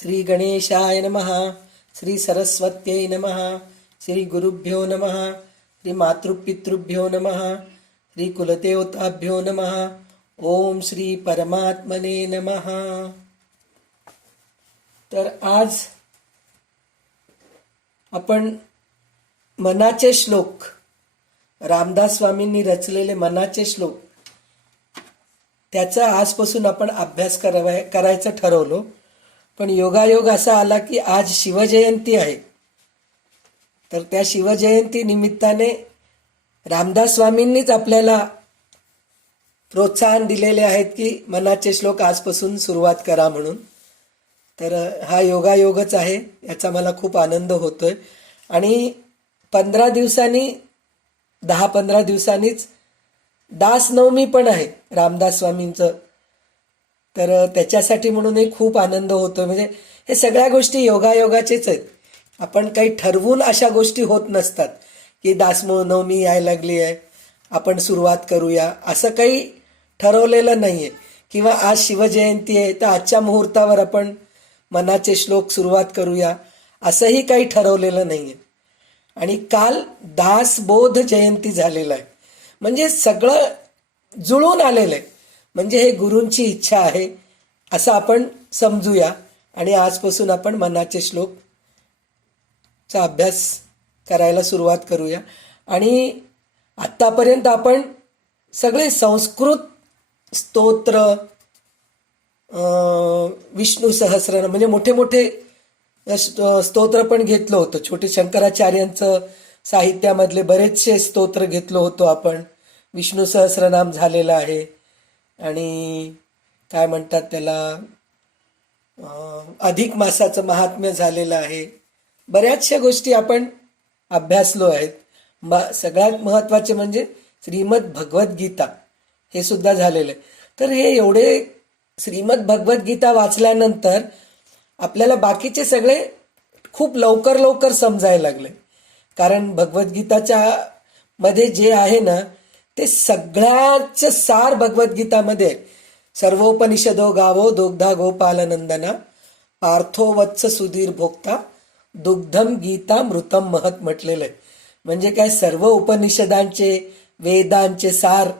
श्री गणेशाय नमः. श्री सरस्वत्यै नमः. श्री गुरुभ्यो नमः. श्री मातृपितृभ्यो नमः. श्री कुलदेवताभ्यो नमः. ओम श्री परमात्मने नमः. तर आज आपण मनाचे श्लोक, रामदास स्वामींनी रचलेले मनाचे श्लोक, त्याचा आजपासून आपण अभ्यास करायचं ठरवलो. पण योगायोग असा आला की आज शिवजयंती आहे. तर त्या शिवजयंती निमित्ताने रामदास स्वामींनीच आपल्याला प्रोत्साहन दिलेले आहेत की मनाचे श्लोक आजपासून सुरुवात करा म्हणून. तर हा योगायोगच आहे, याचा मला खूप आनंद होतोय. आणि 10-15 दिवसांनीच दासनवमी पण आहे रामदास स्वामींचं. तर त्याच्यासाठी म्हणूनही खूप आनंद होतो. म्हणजे हे सगळ्या गोष्टी योगायोगाचेच आहेत. आपण काही ठरवून अशा गोष्टी होत नसतात की दासनवमी यायला लागली आहे, आपण सुरुवात करूया, असं काही ठरवलेलं नाही आहे. किंवा आज शिवजयंती आहे तर आजच्या मुहूर्तावर आपण मनाचे श्लोक सुरुवात करूया, असंही काही ठरवलेलं नाही आहे. आणि काल दासबोध जयंती झालेलं आहे, म्हणजे सगळं जुळून आलेलं आहे. म्हणजे हे गुरूंची इच्छा आहे असं आपण समजूया. आणि आजपासून आपण मनाचे श्लोकचा अभ्यास करायला सुरुवात करूया. आणि आत्तापर्यंत आपण सगळे संस्कृत स्तोत्र, विष्णू सहस्रनाम, म्हणजे मोठे मोठे स्तोत्र पण घेतलं होतं. छोटे शंकराचार्यांचं साहित्यामधले बरेचसे स्तोत्र घेतलं होतं आपण. विष्णू सहस्रनाम झालेलं आहे. आणि काय म्हणतात त्याला, अधिक मासाचं महात्म्य झालेलं आहे. बऱ्याचशा गोष्टी आपण अभ्यासलो आहेत. सगळ्यात महत्त्वाचे म्हणजे श्रीमद भगवद्गीता हे सुद्धा झालेलं आहे. तर हे एवढे श्रीमद भगवद्गीता वाचल्यानंतर आपल्याला बाकीचे सगळे खूप लवकर समजायला लागले. कारण भगवद्गीताच्या मध्ये जे आहे ना, ते सगळ्याच सार भगवद्गीतामध्ये. सर्वोपनिषदो गावो दुग्धा गोपालनंदना, पार्थो वत्स सुधीर भोक्ता, दुग्धम गीता मृतम महत म्हटलेलं आहे. म्हणजे काय, सर्व उपनिषदांचे, वेदांचे सार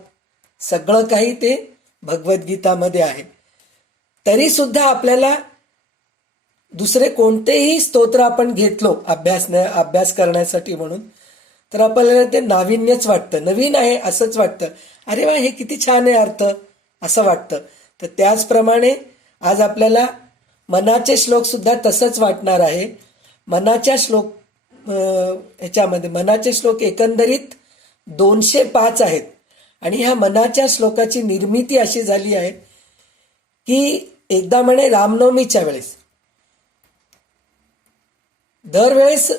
सगळं काही ते भगवद्गीतामध्ये आहे. तरी सुद्धा आपल्याला दुसरे कोणतेही स्तोत्र आपण घेतलो अभ्यास करण्यासाठी म्हणून, तर आपल्याला ते नाविन्यच वाटतं, नवीन आहे असंच वाटतं. अरे वा, हे किती छान आहे अर्थ, असं वाटतं. तर त्याचप्रमाणे आज आपल्याला मनाचे श्लोक सुद्धा तसंच वाटणार आहे. मनाच्या श्लोक ह्याच्यामध्ये मनाचे श्लोक एकंदरीत 205 आहेत. आणि ह्या मनाच्या श्लोकाची निर्मिती अशी झाली आहे की एकदा म्हणे रामनवमीच्या वेळेस, दरवेळेस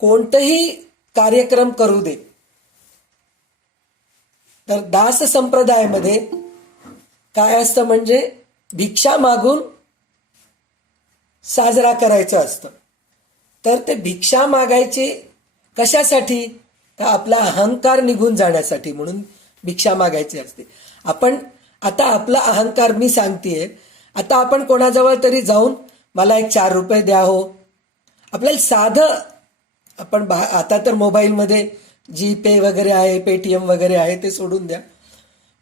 कोणतंही कार्यक्रम करू दे, तर दास संप्रदायामध्ये काय असतं, म्हणजे भिक्षा मागून साजरा करायचं असतं. तर ते भिक्षा मागायची कशासाठी, तर आपला अहंकार निघून जाण्यासाठी म्हणून भिक्षा मागायची असते. आपण आता आपला अहंकार, मी सांगतेय, आता आपण कोणाजवळ तरी जाऊन मला एक 4 रुपये द्या हो, आपल्याला साधं, आपण आता तर मोबाईलमध्ये जीपे वगैरे आहे, पेटीएम वगैरे आहे, ते सोडून द्या.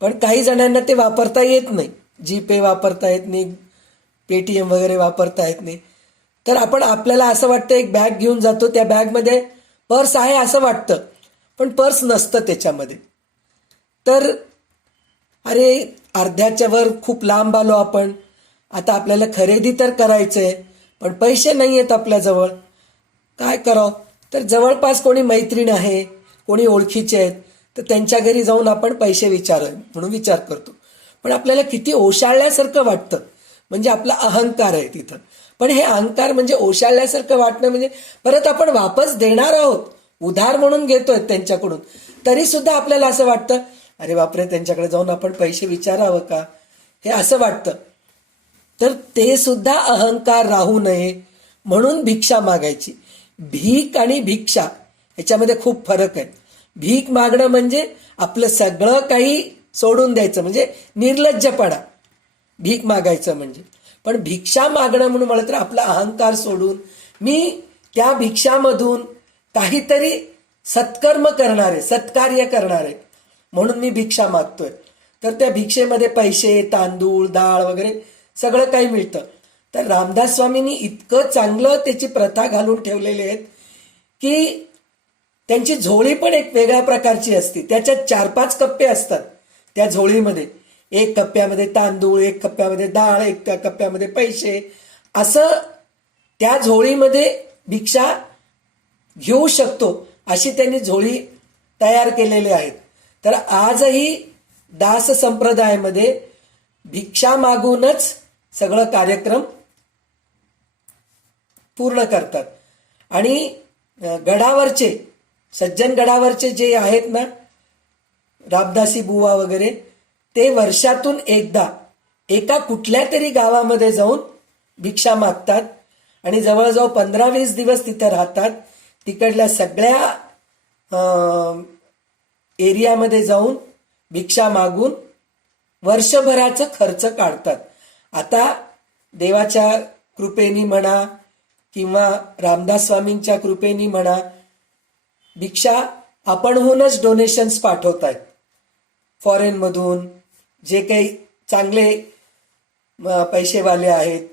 पण काही जणांना ते वापरता येत नाही, जीपे वापरता येत नाही, पेटीएम वगैरे वापरता येत नाही. तर आपल्याला असं वाटतं, एक बॅग घेऊन जातो, त्या बॅगमध्ये पर्स आहे असं वाटतं, पण पर्स नसतं त्याच्यामध्ये. तर अरे, अर्ध्याच्या वर खूप लांब आलो आपण. आता आपल्याला खरेदी तर करायचंय, पण पैसे नाही आहेत आपल्याजवळ, काय करावं. तर जवळपास कोणी मैत्रीण आहे, कोणी ओळखीचे आहेत, तर त्यांच्या घरी जाऊन आपण पैसे म्हणून विचार करतो. पण आपल्याला किती ओशाळल्यासारखं वाटतं, म्हणजे आपला अहंकार आहे तिथं. पण हे अहंकार म्हणजे ओशाळल्यासारखं वाटणं म्हणजे परत आपण वापस देणार आहोत, उधार म्हणून घेतोय त्यांच्याकडून, तरी सुद्धा आपल्याला असं वाटतं, अरे बापरे, त्यांच्याकडे जाऊन आपण पैसे विचारावं का, हे असं वाटतं. तर ते सुद्धा अहंकार राहू नये म्हणून भिक्षा मागायची. भीक आणि भिक्षा ह्याच्यामध्ये खूप फरक आहे. भीक मागणं म्हणजे आपलं सगळं काही सोडून द्यायचं, म्हणजे निर्लज्जपणा भीक मागायचं म्हणजे. पण भिक्षा मागणं म्हणून म्हटलं तर आपला अहंकार सोडून मी त्या भिक्षामधून काहीतरी सत्कर्म करणार आहे, सत्कार्य करणार आहे म्हणून मी भिक्षा मागतोय. तर त्या भिक्षेमध्ये पैसे, तांदूळ, डाळ वगैरे सगळं काही मिळतं. तर रामदास स्वामींनी इतकं चांगलं त्याची प्रथा घालून ठेवलेली आहेत की त्यांची झोळी पण एक वेगळ्या प्रकारची असते. त्याच्यात 4-5 कप्पे असतात त्या झोळीमध्ये. एक कप्प्यामध्ये तांदूळ, एक कप्प्यामध्ये डाळ, एक त्या कप्प्यामध्ये पैसे, असं त्या झोळीमध्ये भिक्षा घेऊ शकतो अशी त्यांनी झोळी तयार केलेली आहेत. तर आजही दास संप्रदायामध्ये भिक्षा मागूनच सगळं कार्यक्रम पूर्ण करतात. आणि गडावरचे सज्जन गडावरचे जे आहेत ना, रामदासी बुवा वगैरे, ते वर्षातून एकदा एका कुठल्या तरी गावामध्ये जाऊन भिक्षा मागतात आणि जवळजवळ 15-20 दिवस तिथे राहतात. तिकडल्या सगळ्या एरियामध्ये जाऊन भिक्षा मागून वर्षभराचा खर्च काढतात. आता देवाच्या कृपेनी म्हणा किंवा रामदास स्वामींच्या कृपेनी म्हणा, भिक्षा आपणहूनच डोनेशन्स पाठवत आहेत. फॉरेनमधून जे काही चांगले पैसेवाले आहेत,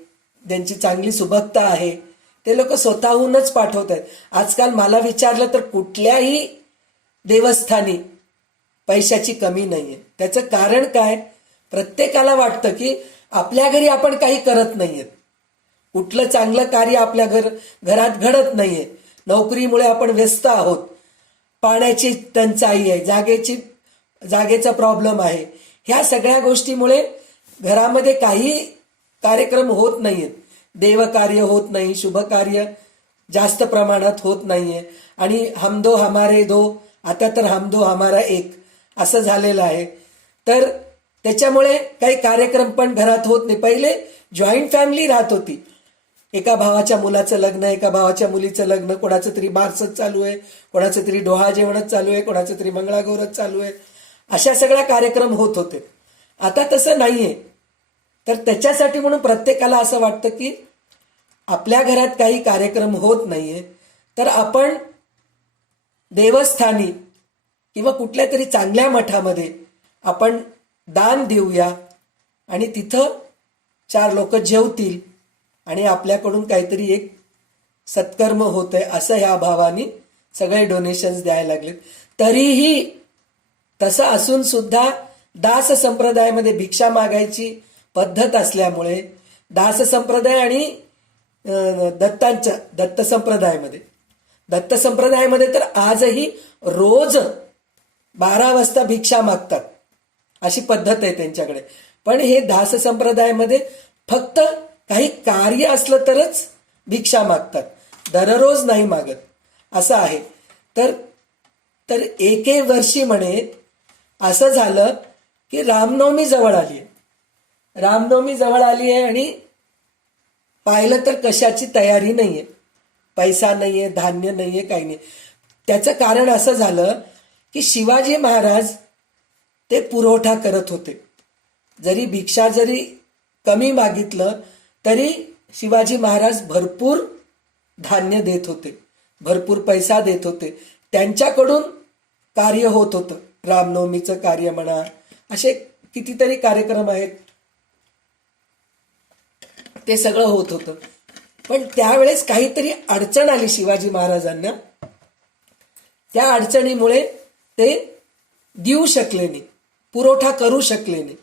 ज्यांची चांगली सुबत्ता आहे, ते लोक स्वतःहूनच पाठवत आहेत. आजकाल मला विचारलं तर कुठल्याही देवस्थानी पैशाची कमी नाहीये. त्याचं कारण काय? प्रत्येकाला वाटतं की आपल्या घरी आपण काही करत नाहीये, कुठलं चांगलं कार्य आपल्या घरात घडत नाहीये, नोकरीमुळे आपण व्यस्त आहोत, पाण्याची टंचाई आहे, जागेचा प्रॉब्लेम आहे, ह्या सगळ्या गोष्टीमुळे घरामध्ये काही कार्यक्रम होत नाहीयेत, देवकार्य होत नाही, शुभकार्य जास्त प्रमाणात होत नाहीये. आणि हम दो हमारे दो, आता तर हम दो हमारा एक असं झालेलं आहे. तर त्याच्यामुळे काही कार्यक्रम पण घरात होत नाही. पहिले जॉईंट फॅमिली राहत होती. एका भावाच्या मुलाचं लग्न, एका भावाच्या मुलीचं लग्न, कोणाचं तरी बारसच चालू आहे, कोणाचं तरी डोहा जेवणच चालू आहे, कोणाचं तरी मंगळागौरच चालू आहे, अशा सगळ्या कार्यक्रम होत होते. आता तसं नाहीये. तर त्याच्यासाठी म्हणून प्रत्येकाला असं वाटतं की आपल्या घरात काही कार्यक्रम होत नाहीये, तर आपण देवस्थानी किंवा कुठल्या तरी चांगल्या मठामध्ये आपण दान देऊया आणि तिथं 4 लोक जेवतील आणि आपल्याकडून काहीतरी एक सत्कर्म होतंय असं ह्या भावानी सगळे डोनेशन्स द्यायला लागलेत. तरीही तसं असून सुद्धा दास संप्रदायामध्ये भिक्षा मागायची पद्धत असल्यामुळे दास संप्रदाय आणि दत्त संप्रदायामध्ये तर आजही रोज 12 वाजता भिक्षा मागतात अशी पद्धत आहे त्यांच्याकडे. पण हे दास संप्रदायामध्ये फक्त काही कार्य असलं तरच भिक्षा मागतात, दररोज नाही मागत असं आहे. तर एके वर्षी म्हणे असं झालं की रामनवमी जवळ आली आहे आणि पाहिलं तर कशाची तयारी नाहीये, पैसा नाहीये, धान्य नाहीये, काही नाही. त्याचं कारण असं झालं की शिवाजी महाराज ते पुरवठा करत होते. जरी भिक्षा जरी कमी मागितलं तरी शिवाजी महाराज भरपूर धान्य देत होते, भरपूर पैसा देत होते. त्यांच्याकडून कार्य होत होतं. रामनवमीचं कार्य म्हणा, असे कितीतरी कार्यक्रम आहेत, ते सगळं होत होतं. पण त्यावेळेस काहीतरी अडचण आली शिवाजी महाराजांना. त्या अडचणीमुळे ते देऊ शकले नाही, पुरवठा करू शकले नाही.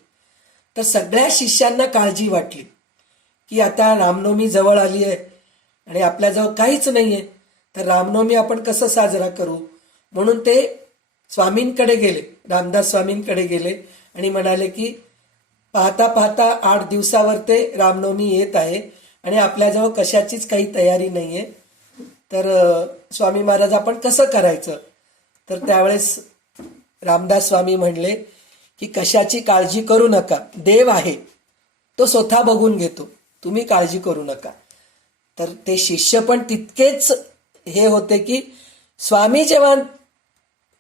तर सगळ्या शिष्यांना काळजी वाटली की आता रामनवमी जवळ आली आहे आणि आपल्याजवळ काहीच नाहीये, तर रामनवमी आपण कसं साजरा करू. म्हणून ते स्वामींकडे गेले, रामदास स्वामींकडे गेले आणि म्हणाले की पाहता पाहता 8 दिवसावर ते रामनवमी येत आहे आणि आपल्याजवळ कशाचीच काही तयारी नाहीये, तर स्वामी महाराज आपण कसं करायचं. तर त्यावेळेस रामदास स्वामी म्हणले की कशाची काळजी करू नका, देव आहे, तो स्वतः बघून घेतो, तुम्ही काळजी करू नका. तर ते शिष्य पण तितकेच हे होते की स्वामी जेव्हा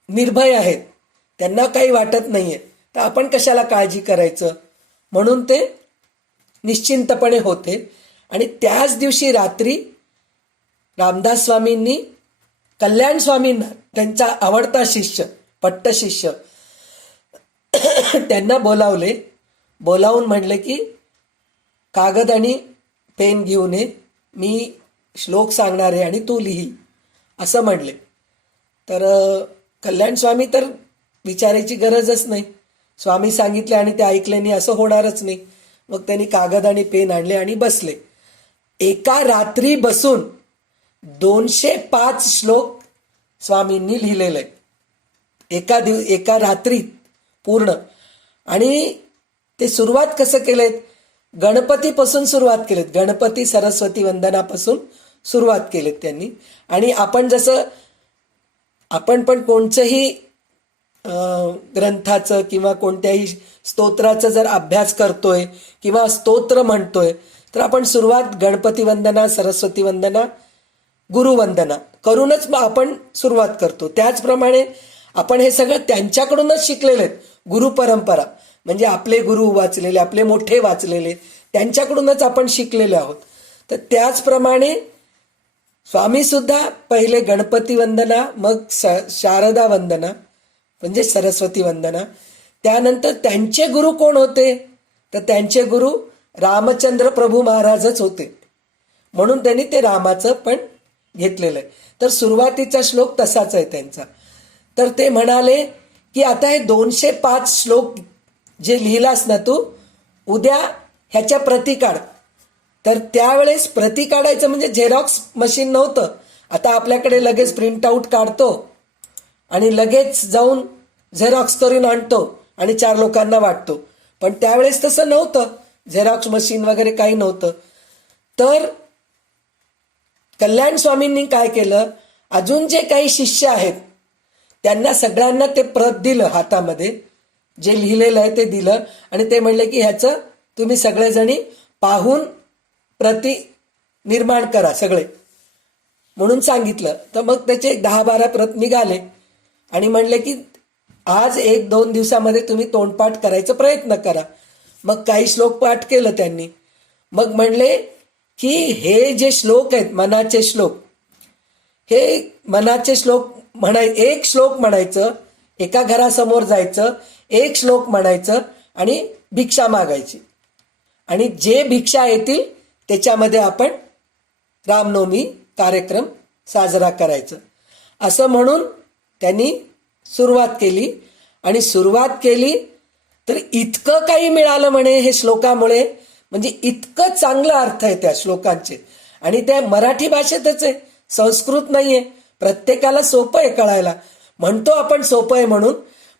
निर्भय आहेत, त्यांना काही वाटत नाहीये, तर आपण कशाला काळजी करायचं. म्हणून ते निश्चिंतपणे होते. आणि त्याच दिवशी रात्री रामदास स्वामींनी कल्याण स्वामींना, त्यांचा आवडता शिष्य, पट्ट शिष्य, त्यांना बोलावून म्हणले की कागद आणि पेन घेऊन ये, मी श्लोक सांगणार आहे आणि तू लिही, असं म्हणले. तर कल्याण स्वामी तर विचारायची गरजच नाही, स्वामी सांगितले आणि ते ऐकले नाही असं होणारच नाही. मग त्यांनी कागद आणि पेन आणले आणि बसले. एका रात्री बसून 205 श्लोक स्वामींनी लिहिलेले एका रात्रीत पूर्ण. आणि ते सुरुवात कसं केलेत, गणपतीपासून सुरुवात केलेत, गणपती सरस्वती वंदनापासून सुरुवात केलेत त्यांनी. आणि आपण पण कोणत्याही ग्रंथाचं किंवा कोणत्याही स्तोत्राचं जर अभ्यास करतोय किंवा स्तोत्र म्हणतोय तर आपण सुरुवात गणपती वंदना, सरस्वती वंदना, गुरुवंदना करूनच मग आपण सुरुवात करतो. त्याचप्रमाणे आपण हे सगळं त्यांच्याकडूनच शिकलेले आहेत. गुरु परंपरा म्हणजे आपले गुरु वाचलेले, आपले मोठे वाचलेले, त्यांच्याकडूनच आपण शिकलेले आहोत. तर त्याचप्रमाणे स्वामी सुद्धा पहिले गणपती वंदना, मग शारदा वंदना म्हणजे सरस्वती वंदना. त्यानंतर त्यांचे गुरु कोण होते, तर त्यांचे गुरु रामचंद्र प्रभू महाराजच होते, म्हणून त्यांनी ते रामाचं पण घेतलेलं आहे. तर सुरुवातीचा श्लोक तसाच आहे त्यांचा. तर ते म्हणाले की आता हे 205 श्लोक जे लिहिलास ना तू, उद्या ह्याच्या प्रती काढ. तर त्यावेळेस प्रती काढायचं म्हणजे झेरॉक्स मशीन नव्हतं. आता आपल्याकडे लगेच प्रिंटआउट काढतो आणि लगेच जाऊन झेरॉक्स करून आणतो आणि 4 लोकांना वाटतो. पण त्यावेळेस तसं नव्हतं, झेरॉक्स मशीन वगैरे काही नव्हतं. तर कल्याण स्वामींनी काय केलं, अजून जे काही शिष्य आहेत त्यांना सगळ्यांना ते प्रत दिलं, हातामध्ये जे लिहिलेलं आहे ते दिलं. आणि ते म्हणले की ह्याचं तुम्ही सगळेजणी पाहून प्रति निर्माण करा सगळे, म्हणून सांगितलं. तर मग त्याचे 10-12 प्रत निघाले आणि म्हणले की आज 1-2 दिवसामध्ये तुम्ही तोंडपाठ करायचा प्रयत्न करा. मग काही श्लोक पाठ केलं त्यांनी. मग म्हणले की हे जे श्लोक आहेत, मनाचे श्लोक, हे मनाचे श्लोक एक श्लोक म्हणायचं, एका घरासमोर जायचं, एक श्लोक म्हणायचं आणि भिक्षा मागायची. आणि जे भिक्षा येतील त्याच्यामध्ये आपण रामनवमी कार्यक्रम साजरा करायचं, असं म्हणून त्यांनी सुरुवात केली. आणि सुरुवात केली तर इतकं काही मिळालं म्हणे हे श्लोकामुळे, म्हणजे इतकं चांगलं अर्थ आहे त्या श्लोकांचे. आणि त्या मराठी भाषेतच आहे, संस्कृत नाहीये. प्रत्येकाला सोपं आहे कळायला, म्हणतो आपण सोपं आहे म्हणून,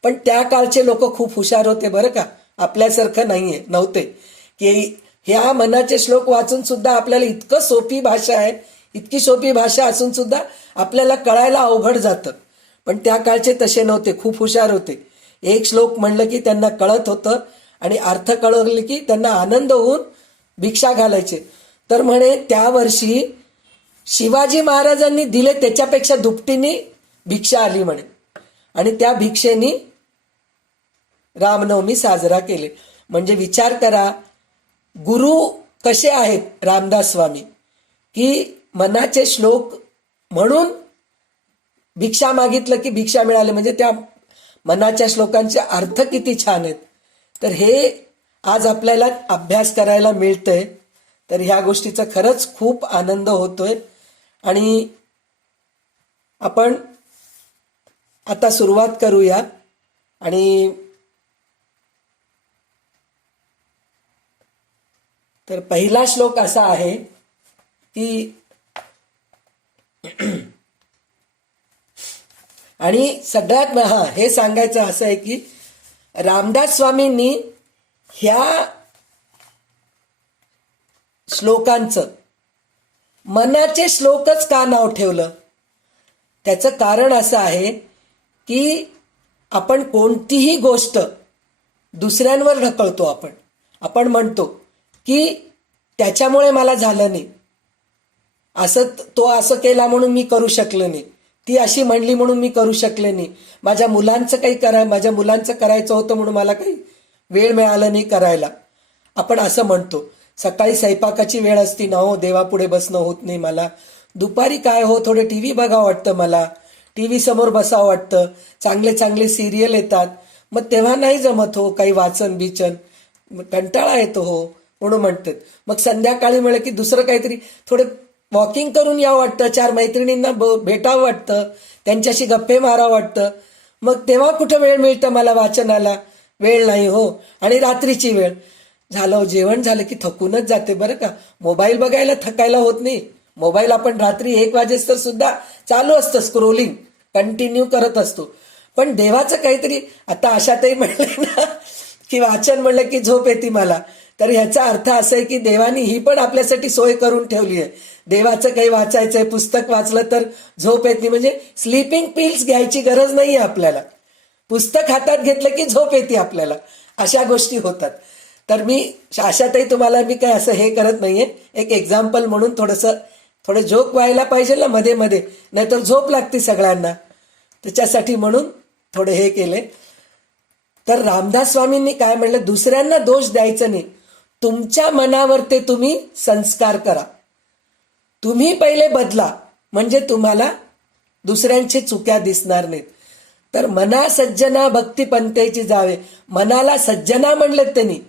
पण त्या काळचे लोक खूप हुशार होते बरं का, आपल्यासारखं नव्हते की ह्या मनाचे श्लोक वाचून सुद्धा आपल्याला इतकं सोपी भाषा आहे, इतकी सोपी भाषा असून सुद्धा आपल्याला कळायला अवघड जातं. पण त्या काळचे तसे नव्हते, खूप हुशार होते. एक श्लोक म्हणलं की त्यांना कळत होतं आणि अर्थ कळवले की त्यांना आनंद होऊन भिक्षा घालायचे. तर म्हणे त्या वर्षी शिवाजी महाराजांनी दिले त्याच्यापेक्षा दुपटीने भिक्षा आली म्हणे. आणि त्या भिक्षेनी रामनवमी साजरा केले. म्हणजे विचार करा, गुरु कसे आहेत रामदास स्वामी, की मनाचे श्लोक म्हणून भिक्षा मागितलं की भिक्षा मिळाली. म्हणजे त्या मनाच्या श्लोकांचे अर्थ किती छान आहेत. तर हे आज आपल्याला अभ्यास करायला मिळतंय. तर ह्या गोष्टीचा खरंच खूप आनंद होतोय. आणि आपण आता सुरुवात करूया. आणि तर पहिला श्लोक असा आहे की आणि सगळ्यात हे सांगायचं असं आहे की रामदास स्वामींनी ह्या श्लोकांचं मनाचे श्लोकच का नाव ठेवलं, त्याचं कारण असं आहे की आपण कोणतीही गोष्ट दुसऱ्यांवर ढकलतो. आपण म्हणतो की त्याच्यामुळे मला झालं नाही, तो असं केला म्हणून मी करू शकलो नाही, ती अशी म्हणली म्हणून मी करू शकले नाही, माझ्या मुलांचं करायचं होतं म्हणून मला काही वेळ मिळाला नाही करायला, आपण असं म्हणतो. सकाळी स्वयंपाकाची वेळ असती ना हो, देवापुढे बसणं होत नाही मला. दुपारी काय हो, थोडं टी व्ही बघावं वाटतं मला, टी व्ही समोर बसावं वाटतं, चांगले चांगले सिरियल येतात, मग तेव्हा नाही जमत हो काही वाचन बिचन, कंटाळा येतो हो, म्हणून म्हणतात. मग संध्याकाळी म्हणलं की दुसरं काहीतरी थोडं वॉकिंग करून यावं वाटतं, चार मैत्रिणींना भेटावं वाटतं, त्यांच्याशी गप्पे मारावं वाटतं. मग तेव्हा कुठं वेळ मिळतं मला वाचनाला, वेळ नाही हो. आणि रात्रीची वेळ झालं, जेवण झालं की थकूनच जाते बरं का. मोबाईल बघायला थकायला होत नाही. मोबाईल आपण रात्री 1 वाजेस्तोवर सुद्धा चालू असतं, स्क्रोलिंग कंटिन्यू करत असतो. पण देवाचं काहीतरी, आता आशाताई म्हणले ना की वाचन म्हणलं की झोप येते मला, तर ह्याचा अर्थ असा आहे की देवानी ही पण आपल्यासाठी सोय करून ठेवली आहे. देवाचं काही वाचायचंय, पुस्तक वाचलं तर झोप येत नाही, म्हणजे स्लीपिंग पिल्स घ्यायची गरज नाहीये आपल्याला. पुस्तक हातात घेतलं की झोप येते आपल्याला, अशा गोष्टी होतात. तर मी आशाताई तुम्हाला मी काय असं हे करत नाहीये, एक एक्झाम्पल म्हणून थोडं जोक व्हायला पाहिजे ना मध्ये मध्ये, नाहीतर झोप लागते सगळ्यांना, त्याच्यासाठी म्हणून थोडे हे केले. तर रामदास स्वामींनी काय म्हणलं, दुसऱ्यांना दोष द्यायचं नाही, तुमच्या मनावर ते तुम्ही संस्कार करा. तुम्ही पहिले बदला, म्हणजे तुम्हाला दुसऱ्यांची चुक्या दिसणार नाहीत. तर मना सज्जना भक्ती पंथेची जावे, मनाला सज्जना म्हणलेत त्यांनी.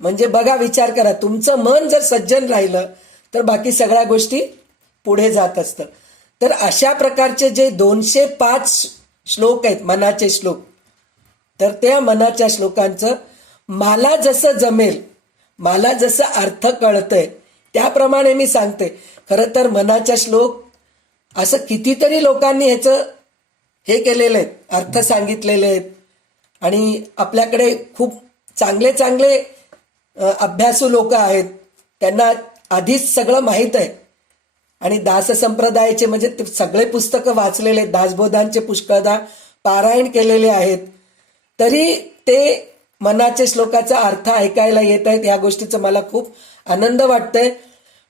म्हणजे बघा, विचार करा, तुमचं मन जर सज्जन राहिलं तर बाकी सगळ्या गोष्टी पुढे जात असतं. तर अशा प्रकारचे जे 205 श्लोक आहेत, मनाचे श्लोक, तर त्या मनाच्या श्लोकांचं मला जसं जमेल, मला जसं अर्थ कळतंय त्याप्रमाणे मी सांगते. खरं तर मनाच्या श्लोक असं कितीतरी लोकांनी ह्याचं हे केलेले आहेत, अर्थ सांगितलेले आहेत. आणि आपल्याकडे खूप चांगले चांगले अभ्यासू लोक आहेत, त्यांना आधीच सगळं माहीत आहे. आणि दास संप्रदायाचे म्हणजे ते सगळे पुस्तकं वाचलेले आहेत, दासबोधांचे पुष्कळदा पारायण केलेले आहेत, तरी ते मनाच्या श्लोकाचा अर्थ ऐकायला येत आहेत. ह्या गोष्टीचा मला खूप आनंद वाटतंय.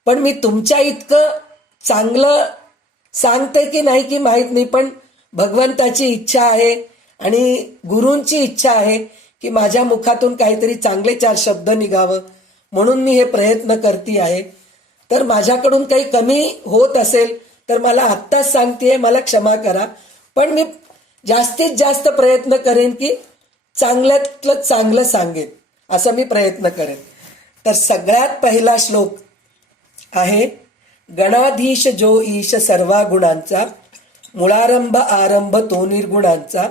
पण मी तुमच्या इतकं चांगलं सांगते की नाही की माहीत नाही, पण भगवंताची इच्छा आहे आणि गुरूंची इच्छा आहे की माझ्या मुखातून काहीतरी चांगले 4 शब्द निघावं, म्हणून मी हे प्रयत्न करते आहे. तर माझ्याकडून काही कमी होत असेल तर मला आत्ताच सांगतेय, मला क्षमा करा. पण मी जास्तीत जास्त प्रयत्न करेन की चांगल्यातलं चांगलं सांगेन, असं मी प्रयत्न करेन. तर सगळ्यात पहिला श्लोक आहे, गणाधीश जो ईश सर्वा गुणांचा, मुळारंभ आरंभ तो निर्गुणांचा,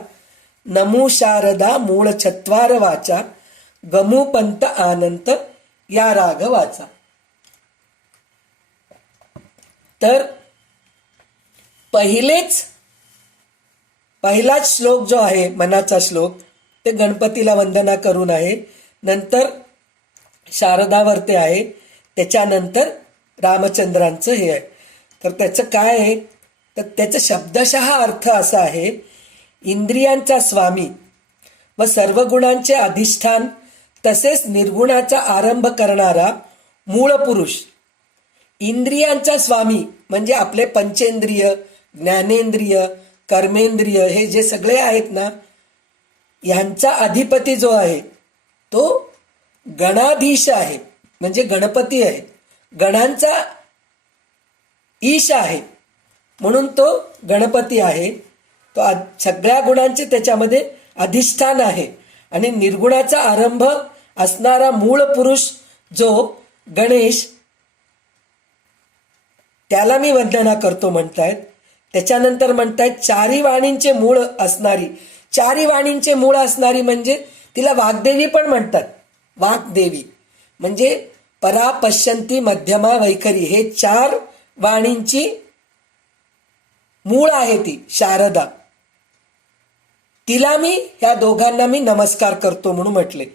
नमो शारदा मूळ छत्वार वाचा, गमू पंत आनंत या राघवाचा. तर पहिलाच श्लोक जो आहे मनाचा श्लोक, ते गणपतीला वंदना करून आहे, नंतर शारदावरती आहे, त्याच्यानंतर रामचंद्रांचं हे आहे. तर त्याचं काय आहे, तर त्याचा शब्दशः अर्थ असा आहे, इंद्रियांचा स्वामी व सर्व गुणांचे अधिष्ठान तसेच निर्गुणाचा आरंभ करणारा मूळ पुरुष. इंद्रियांचा स्वामी म्हणजे आपले पंचेंद्रिय, ज्ञानेंद्रिय, कर्मेंद्रिय हे जे सगळे आहेत ना, यांचा अधिपती जो आहे तो गणाधीश आहे, म्हणजे गणपती आहे. गणांचा ईश आहे म्हणून तो गणपती आहे. तो सगळ्या गुणांचे त्याच्यामध्ये अधिष्ठान आहे. आणि निर्गुणाचा आरंभ असणारा मूळ पुरुष जो गणेश, त्याला मी वंदना करतो म्हणतायत. त्याच्यानंतर म्हणतायत चारी वाणींचे मूळ असणारी. चारी वाणींचे मूळ असणारी म्हणजे तिला वाग्देवी पण म्हणतात. वाग्देवी म्हणजे परा, पश्यंती, मध्यमा, वैखरी हे 4 वाणींची मूळ आहे ती शारदा. तिला मी, ह्या दोघांना मी नमस्कार करतो म्हणून म्हटले.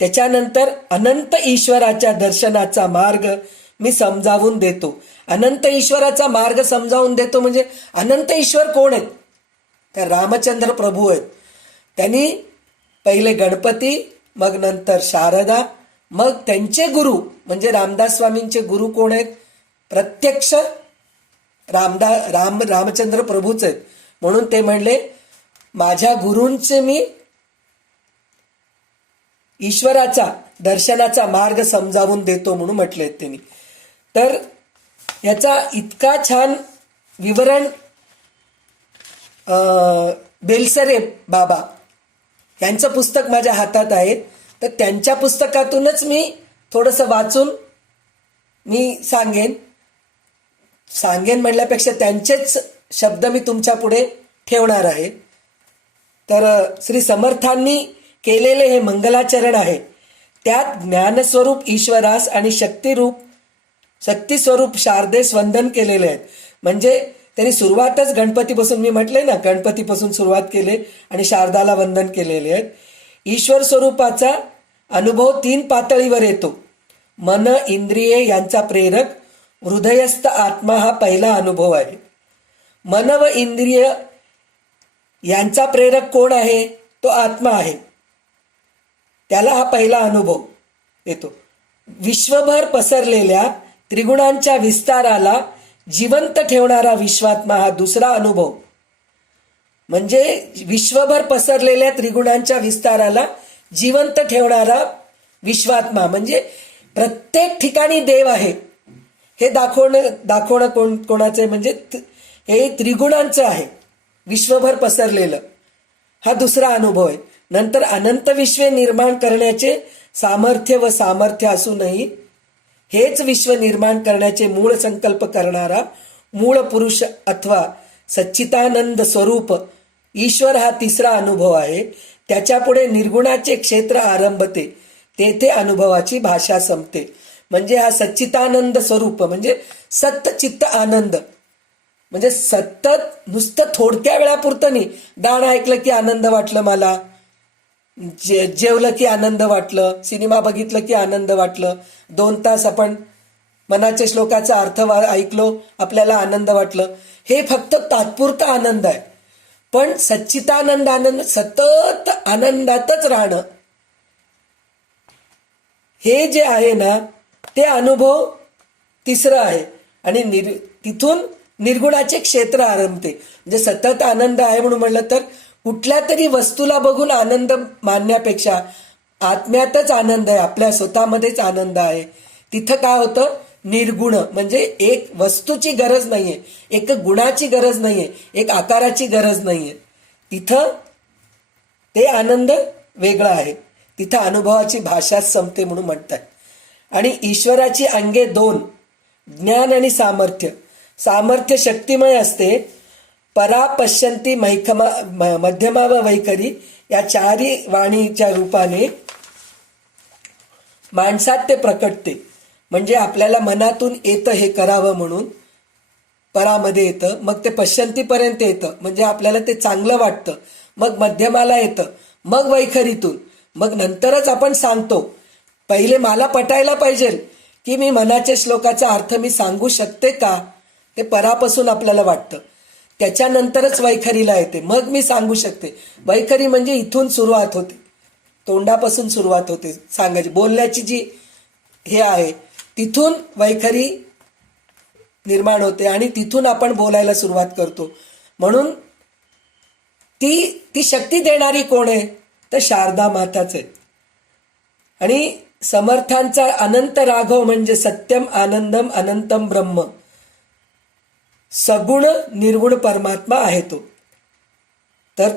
त्याच्यानंतर अनंत ईश्वराच्या दर्शनाचा मार्ग मी समजावून देतो. अनंत ईश्वराचा मार्ग समजावून देतो म्हणजे अनंत ईश्वर कोण आहेत, तर रामचंद्र प्रभू आहेत. त्यांनी पहिले गणपती, मग नंतर शारदा, मग त्यांचे गुरु म्हणजे रामदास स्वामींचे गुरु कोण आहेत, प्रत्यक्ष रामचंद्र प्रभूच आहेत. म्हणून ते म्हणले, माझ्या गुरूंचे मी ईश्वराचा दर्शनाचा मार्ग समजावून देतो म्हणून म्हटले त्यांनी. तर याचा इतका छान विवरण बेलसरे बाबा यांचं पुस्तक माझ्या हातात आहे. तर त्यांच्या पुस्तकातूनच मी थोडंसं वाचून मी सांगेन म्हणल्यापेक्षा त्यांचेच शब्द मी तुमच्या पुढे ठेवणार आहे. तर श्री समर्थांनी केलेले हे मंगलाचरण आहे. त्यात ज्ञानस्वरूप ईश्वरास आणि शक्तिस्वरूप शारदेस वंदन केलेले आहेत. म्हणजे त्यांनी सुरुवातच गणपतीपासून, मी म्हटले ना, गणपतीपासून सुरुवात केले आणि शारदाला वंदन केलेले आहेत. ईश्वर स्वरूपाचा अनुभव 3 पातळीवर येतो. मन, इंद्रिये यांचा प्रेरक, हृदयस्थ आत्मा हा पहिला अनुभव आहे. मन व इंद्रिय यांचा प्रेरक कोण आहे? तो आत्मा आहे. त्याला हा पहिला अनुभव येतो. विश्वभर पसरलेल्या त्रिगुणांच्या विस्ताराला जिवंत ठेवणारा विश्वात्मा हा दुसरा अनुभव. म्हणजे विश्वभर पसरलेल्या त्रिगुणांच्या विस्ताराला जिवंत ठेवणारा विश्वात्मा, म्हणजे प्रत्येक ठिकाणी देव आहे हे दाखवणं कोणाचे? म्हणजे हे त्रिगुणांचं आहे, विश्वभर पसरलेलं. हा दुसरा अनुभव आहे. नंतर अनंत विश्वे निर्माण करण्याचे सामर्थ्य असूनही हेच विश्व निर्माण करण्याचे मूळ संकल्प करणारा मूळ पुरुष अथवा सच्चिदानंद स्वरूप ईश्वर हा तिसरा अनुभव आहे. त्याच्यापुढे निर्गुणाचे क्षेत्र आरंभते, तेथे अनुभवाची भाषा संपते. म्हणजे हा सच्चिदानंद स्वरूप म्हणजे सत्त चित्त आनंद, म्हणजे सतत नुसतं थोडक्या वेळापुरतं नाही. गाणं ऐकलं की आनंद वाटलं मला, जेवलं की आनंद वाटलं, सिनेमा बघितलं की आनंद वाटलं, 2 तास आपण मनाच्या श्लोकाचा अर्थ ऐकलो आपल्याला आनंद वाटलं. हे फक्त तात्पुरता आनंद आहे. पण सच्चिदानंद आनंद, सतत आनंदातच राहणं, हे जे आहे ना ते अनुभव तिसरं आहे. आणि तिथून निर्गुणाचे क्षेत्र आरंभते. म्हणजे सतत आनंद आहे म्हणून म्हणलं तर कुठल्या तरी वस्तूला बघून आनंद मानण्यापेक्षा आत्म्यातच आनंद आहे, आपल्या स्वतःमध्येच आनंद आहे. तिथं काय होतं? निर्गुण, म्हणजे एक वस्तूची गरज नाहीये, एक गुणाची गरज नाहीये, एक आकाराची गरज नाहीये. तिथं ते आनंद वेगळा आहे. तिथं अनुभवाची भाषाच संपते म्हणून म्हणतात. आणि ईश्वराची अंगे 2, ज्ञान आणि सामर्थ्य. सामर्थ्य शक्तिमय असते. परा, पश्यंती, मध्यमा व वैखरी या 4ही वाणीच्या रूपाने माणसात ते प्रकटते. म्हणजे आपल्याला मनातून येतं हे करावं म्हणून परामध्ये येतं, मग ते पश्यंतीपर्यंत येतं म्हणजे आपल्याला ते चांगलं वाटतं, मग मध्यमाला येतं, मग वैखरीतून, मग नंतरच आपण सांगतो. पहिले मला पटायला पाहिजे की मी मनाच्या श्लोकाचा अर्थ मी सांगू शकते का, ते परापासून आपल्याला वाटतं. त्याच्यानंतरच वैखरीला येते, मग मी सांगू शकते. वैखरी म्हणजे इथून सुरुवात होते, तोंडापासून सुरुवात होते सांगायची, बोलण्याची जी हे आहे तिथून वैखरी निर्माण होते आणि तिथून आपण बोलायला सुरुवात करतो. म्हणून ती शक्ती देणारी कोण आहे? तर शारदा माताच आहे. आणि समर्थांचा अनंत राघव म्हणजे सत्यम आनंदम अनंतम ब्रह्म, सगुण निर्गुण परमात्मा आहे तो. तर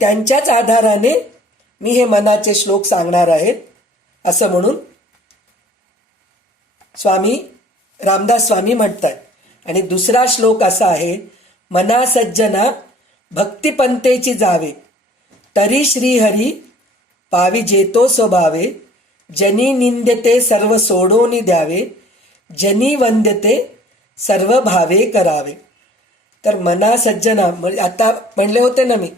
त्यांच्याच आधाराने मी हे मनाचे श्लोक सांगणार आहे असं म्हणून स्वामी रामदास स्वामी म्हणतात. आणि दुसरा श्लोक असा आहे, मना सज्जना भक्तिपंथेची जावे, तरी श्रीहरी पावी जेतो स्वभावे, जनी निंद्यते सर्व सोडोनी द्यावे, जनी वंद्यते सर्व भावे करावे. तर मना सज्जना, आता म्हणले होते ना मी,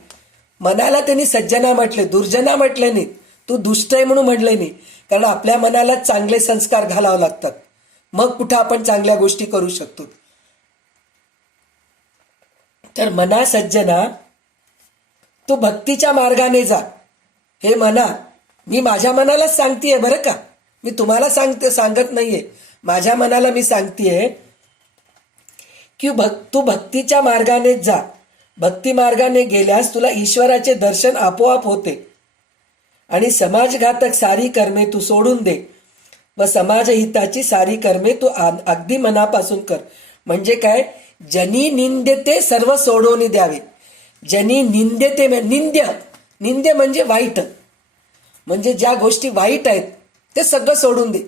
मनाला त्यांनी सज्जना म्हटले, दुर्जना म्हटले नाही, तू दुष्ट आहे म्हणून म्हणले नाही. कारण आपल्या मनाला चांगले संस्कार घालावे लागतात, मग कुठं आपण चांगल्या गोष्टी करू शकतो. तर मना सज्जना, तू भक्तीच्या मार्गाने जा. हे मना, मी माझ्या मनालाच सांगतेय बरं का, मी तुम्हाला सांगत नाहीये, माझ्या मनाला मी सांगतेय की तू भक्तीच्या मार्गाने जा. भक्ती मार्गाने गेल्यास तुला ईश्वराचे दर्शन आपोआप होते. आणि समाजघातक सारी कर्मे तू सोडून दे व समाजहिताची सारी कर्मे तू अगदी मनापासून कर. म्हणजे काय? जनी निंद्यते सर्व सोडून द्यावे. जनी निंद्यते निंद्य म्हणजे वाईट, म्हणजे ज्या गोष्टी वाईट आहेत ते सगळं सोडून दे.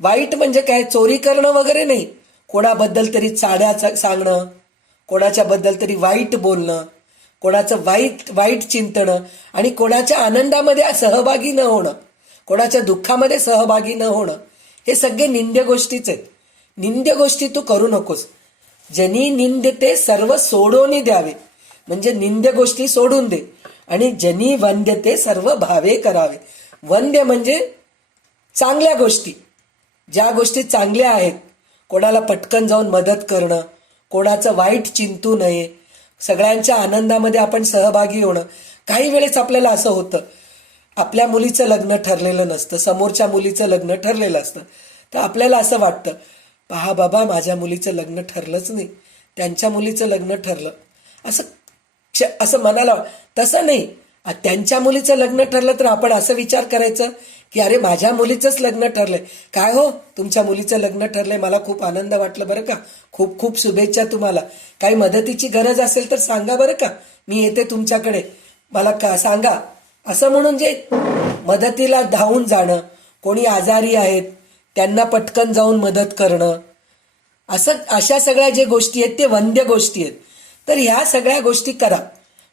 वाईट म्हणजे काय? चोरी करणं वगैरे नाही. कोणाबद्दल तरी चाड्या सांगणं, कोणाच्या बद्दल तरी वाईट बोलणं, कोणाचं वाईट चिंतणं आणि कोणाच्या आनंदामध्ये सहभागी न होणं, कोणाच्या दुःखामध्ये सहभागी न होणं, हे सगळे निंद्य गोष्टीच आहेत. निंद्य गोष्टी तू करू नकोस. जनी निंद्यते सर्व सोडून द्यावे, म्हणजे निंद्य गोष्टी सोडून दे. आणि जनी वंद्यते सर्व भावे करावे. वंद्य म्हणजे चांगल्या गोष्टी, ज्या गोष्टी चांगल्या आहेत, कोणाला पटकन जाऊन मदत करणं, कोणाचं वाईट चिंतू नये, सगळ्यांच्या आनंदामध्ये आपण सहभागी होणं. काही वेळेस आपल्याला असं होतं, आपल्या मुलीचं लग्न ठरलेलं नसतं, समोरच्या मुलीचं लग्न ठरलेलं असतं, तर आपल्याला असं वाटतं, पहा बाबा माझ्या मुलीचं लग्न ठरलंच नाही, त्यांच्या मुलीचं लग्न ठरलं, असं मनाला. तसं नाही, त्यांच्या मुलीचं लग्न ठरलं तर आपण असं विचार करायचं की अरे माझ्या मुलीचंच लग्न ठरलंय. काय हो, तुमच्या मुलीचं लग्न ठरलंय, मला खूप आनंद वाटलं बरं का, खूप खूप शुभेच्छा तुम्हाला. काही मदतीची गरज असेल तर सांगा बरं का, मी येते तुमच्याकडे, मला सांगा. असं म्हणून जे मदतीला धावून जाणं, कोणी आजारी आहेत त्यांना पटकन जाऊन मदत करणं, अशा सगळ्या जे गोष्टी आहेत ते वंद्य गोष्टी आहेत. तर ह्या सगळ्या गोष्टी करा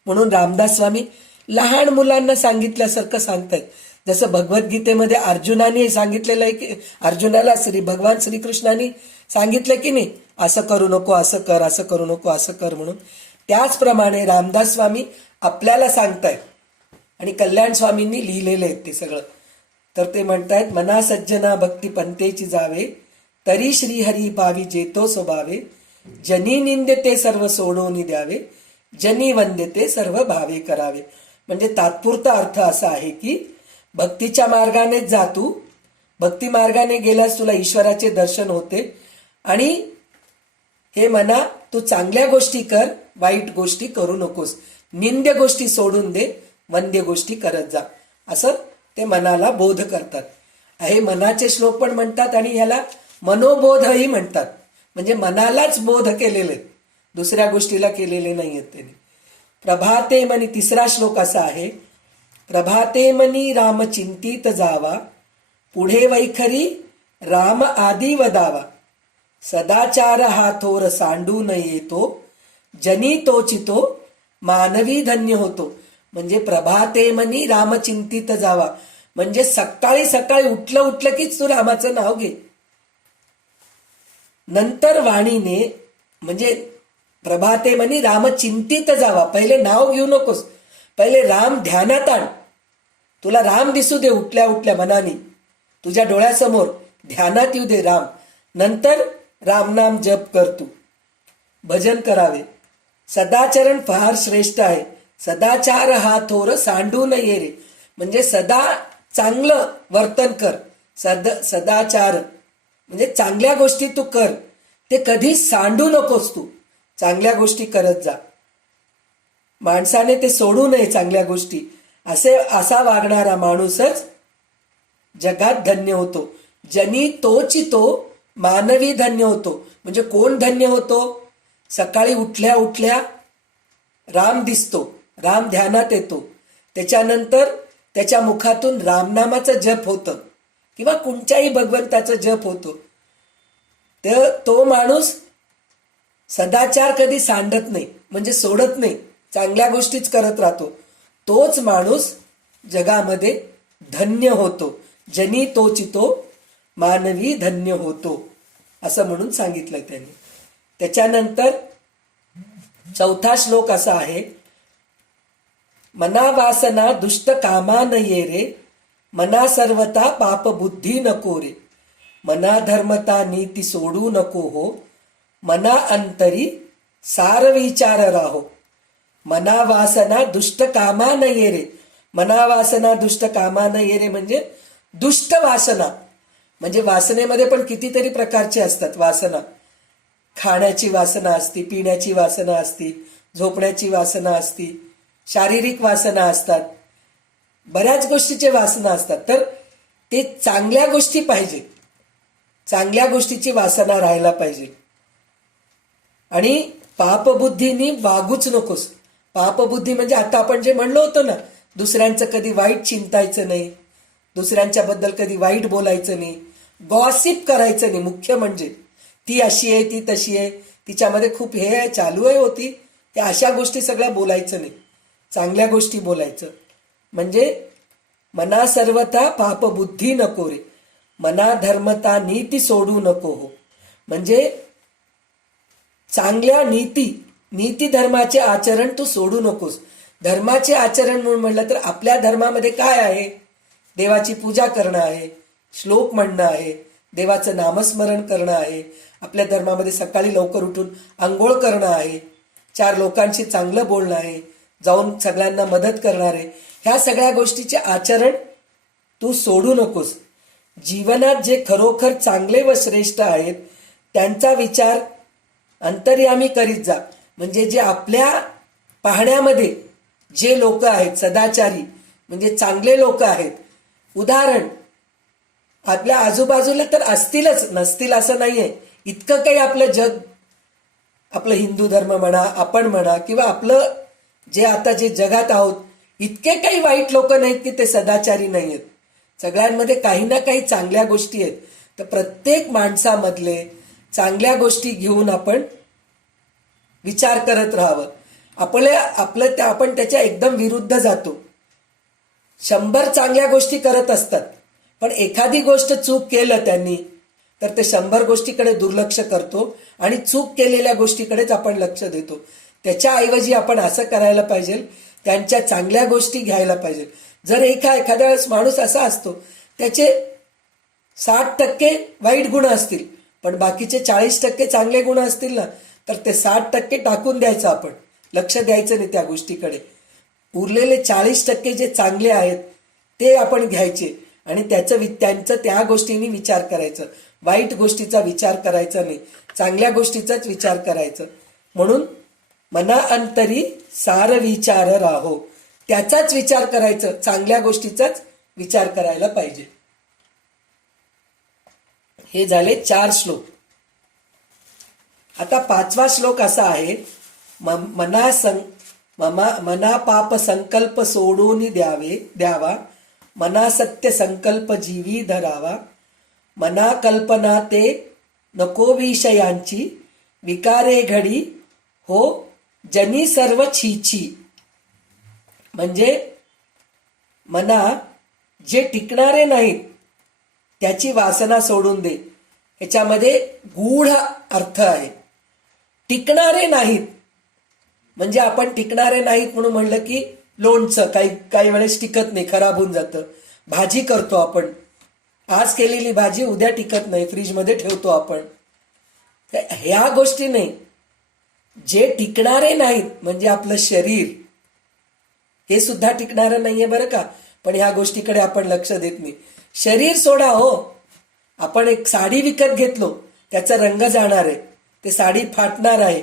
म्हणून रामदास स्वामी लहान मुलांना सांगितल्यासारखं सांगतायत. जसं भगवद्गीतेमध्ये अर्जुनाने सांगितलेलं आहे की अर्जुनाला भगवान श्रीकृष्णाने सांगितलं की नाही, असं करू नको, असं कर, असं करू नको, असं कर म्हणून. त्याचप्रमाणे रामदास स्वामी आपल्याला सांगतायत आणि कल्याण स्वामींनी लिहिलेले आहेत ते सगळं. तर ते म्हणतायत, मना सज्जना भक्ती पंथेची जावे, तरी श्रीहरी पावी जेतो स्वभावे, जनी निंद्यते सर्व सोडून द्यावे, जनी वंद्यते सर्व भावे करावे. म्हणजे तात्पुरता अर्थ असा आहे की भक्तीच्या मार्गानेच जा तू, भक्ती मार्गाने गेल्यास तुला ईश्वराचे दर्शन होते. आणि हे मना तू चांगल्या गोष्टी कर, वाईट गोष्टी करू नकोस, निंद्य गोष्टी सोडून दे, वंद्य गोष्टी करत जा, असं ते मनाला बोध करतात. हे मनाचे श्लोक पण म्हणतात आणि ह्याला मनोबोधही म्हणतात. म्हणजे मनालाच बोध केलेले, दुसऱ्या गोष्टीला केलेले नाही आहेत त्यांनी. प्रभाते मनी, तिसरा श्लोक असा आहे, प्रभाते मनी राम चिंतित जावा, पुढे वैखरी राम आदी वदावा, सदाचार हा थोर सांडून येतो, जनी तोचितो मानवी धन्य होतो. म्हणजे प्रभाते मनी राम चिंतित जावा, म्हणजे सकाळी सकाळी उठलं कीच तू रामाचं नाव घे. नंतर वाणीने, म्हणजे प्रभाते मनी राम चिंतित जावा, पहिले नाव घेऊ नकोस, पहिले राम ध्यानात आण. तुला राम दिसू दे उठल्या मनाने, तुझ्या डोळ्यासमोर ध्यानात येऊ दे राम. नंतर रामनाम जप कर, तू भजन करावे. सदाचरण फार श्रेष्ठ आहे, सदाचार हा थोर सांडून ये रे. म्हणजे सदा चांगलं वर्तन कर, सदाचार म्हणजे चांगल्या गोष्टी तू कर, ते कधी सांडू नकोस, तू चांगल्या गोष्टी करत जा. माणसाने ते सोडू नये चांगल्या गोष्टी. असा वागणारा माणूसच जगात धन्य होतो. जनी तोची तो मानवी धन्य होतो. म्हणजे कोण धन्य होतो? सकाळी उठल्या राम दिसतो, राम ध्यानात येतो, त्याच्यानंतर त्याच्या मुखातून रामनामाचं जप होतं किंवा कोणत्याही भगवंताचं जप होतो. तो माणूस सदाचार कधी सांडत नाही, म्हणजे सोडत नाही, चांगल्या गोष्टीच करत राहतो. तोच माणूस जगामध्ये धन्य होतो. जनी तोचितो मानवी धन्य होतो, असं म्हणून सांगितलंय त्यांनी. त्याच्यानंतर चौथा श्लोक असा आहे, मना वासना दुष्ट कामा न ये रे, मना सर्वता पाप बुद्धी नको रे, मना धर्मता नीती सोडू नको हो, मना अंतरी सार विचार राहो. मना वासना दुष्ट कामा न ये रे, मना वासना दुष्ट कामा न ये रे म्हणजे दुष्ट वासना. म्हणजे वासनेमध्ये पण कितीतरी प्रकारचे असतात वासना. खाण्याची वासना असती, पिण्याची वासना असती, झोपण्याची वासना असती, शारीरिक वासना असतात. बऱ्याच गोष्टीचे वासना असतात, तर ते चांगल्या गोष्टी पाहिजे, चांगल्या गोष्टीची वासना राहायला पाहिजे. आणि पापबुद्धीनी वागूच नकोस. पापबुद्धी म्हणजे आता आपण जे म्हणलो होतो ना, दुसऱ्यांचं कधी वाईट चिंतायचं नाही, दुसऱ्यांच्याबद्दल कधी वाईट बोलायचं नाही, गॉसिप करायचं नाही. मुख्य म्हणजे ती अशी आहे, ती तशी आहे, तिच्यामध्ये खूप हे आहे, चालू आहे होती, त्या अशा गोष्टी सगळ्या बोलायचं नाही. चांगल्या गोष्टी बोलायचं. म्हणजे मना सर्वथा पापबुद्धी नको रे, मना धर्मता नीती सोडू नको हो. म्हणजे चांगल्या नीती धर्माचे आचरण तू सोडू नकोस. धर्माचे आचरण म्हणून म्हणलं तर आपल्या धर्मामध्ये काय आहे? देवाची पूजा करणं आहे, श्लोक म्हणणं आहे, देवाचं नामस्मरण करणं आहे. आपल्या धर्मामध्ये सकाळी लवकर उठून आंघोळ करणं आहे, 4 लोकांशी चांगलं बोलणं आहे, जाऊन सगळ्यांना मदत करणार आहे. ह्या सगळ्या गोष्टीचे आचरण तू सोडू नकोस. जीवनात जे खरोखर चांगले व श्रेष्ठ आहेत त्यांचा विचार अंतर्यामी करीत जा. म्हणजे जे आपल्या पाहण्यामध्ये जे लोक आहेत सदाचारी, म्हणजे चांगले लोक आहेत, उदाहरण आपल्या आजूबाजूला तर असतीलच, नसतील असं नाहीये. इतकं काही आपलं जग, आपलं हिंदू धर्म म्हणा, आपण म्हणा, किंवा आपलं जे आता जे जगात आहोत, इतके काही वाईट लोक नाहीत की ते सदाचारी नाही आहेत. सगळ्यांमध्ये काही ना काही चांगल्या गोष्टी आहेत. तर प्रत्येक माणसामधले चांगल्या गोष्टी घेऊन आपण विचार करत राहावं. आपण त्याच्या एकदम विरुद्ध जातो. 100 चांगल्या गोष्टी करत असतात, पण एखादी गोष्ट चूक केलं त्यांनी तर ते 100 गोष्टीकडे दुर्लक्ष करतो आणि चूक केलेल्या गोष्टीकडेच आपण लक्ष देतो. त्याच्याऐवजी आपण असं करायला पाहिजे, त्यांच्या चांगल्या गोष्टी घ्यायला पाहिजे. जर एखाद्या वेळेस माणूस असा असतो, त्याचे 60% वाईट गुण असतील, पण बाकीचे 40% चांगले गुण असतील ना, तर ते 60% टाकून द्यायचं, आपण लक्ष द्यायचं नाही त्या गोष्टीकडे. उरलेले 40% जे चांगले आहेत ते आपण घ्यायचे आणि त्यांचं त्या गोष्टींनी विचार करायचं. वाईट गोष्टीचा विचार करायचा नाही, चांगल्या गोष्टीचाच विचार करायचं. म्हणून मना अंतरी सार विचार राहो, त्याचाच विचार करायचं, चांगल्या गोष्टीचाच विचार करायला पाहिजे. हे झाले 4 श्लोक. आता 5वा श्लोक असा आहे, मना पाप संकल्प सोडून द्यावा, मना सत्य संकल्प जीवी धरावा, मना कल्पना ते नको विषयांची, विकारे घडी हो जनी सर्व छीछी. म्हणजे मना जे टिकणारे नाहीत त्याची वासना सोडून दे. ह्याच्यामध्ये गूढ अर्थ आहे. टिकणारे नाहीत म्हणजे आपण टिकणारे नाहीत म्हणून म्हणलं की लोणचं काही वेळेस टिकत नाही, खराब होऊन जातं. भाजी करतो आपण, आज केलेली भाजी उद्या टिकत नाही, फ्रीजमध्ये ठेवतो आपण. ह्या गोष्टी नाही. जे टिकणारे नाहीत म्हणजे आपलं शरीर हे सुद्धा टिकणारं नाहीये बरं का, पण ह्या गोष्टीकडे आपण लक्ष देत नाही. शरीर सोडा हो, आपण एक साडी विकत घेतलो, त्याचा रंग जाणार आहे, ते साडी फाटणार आहे,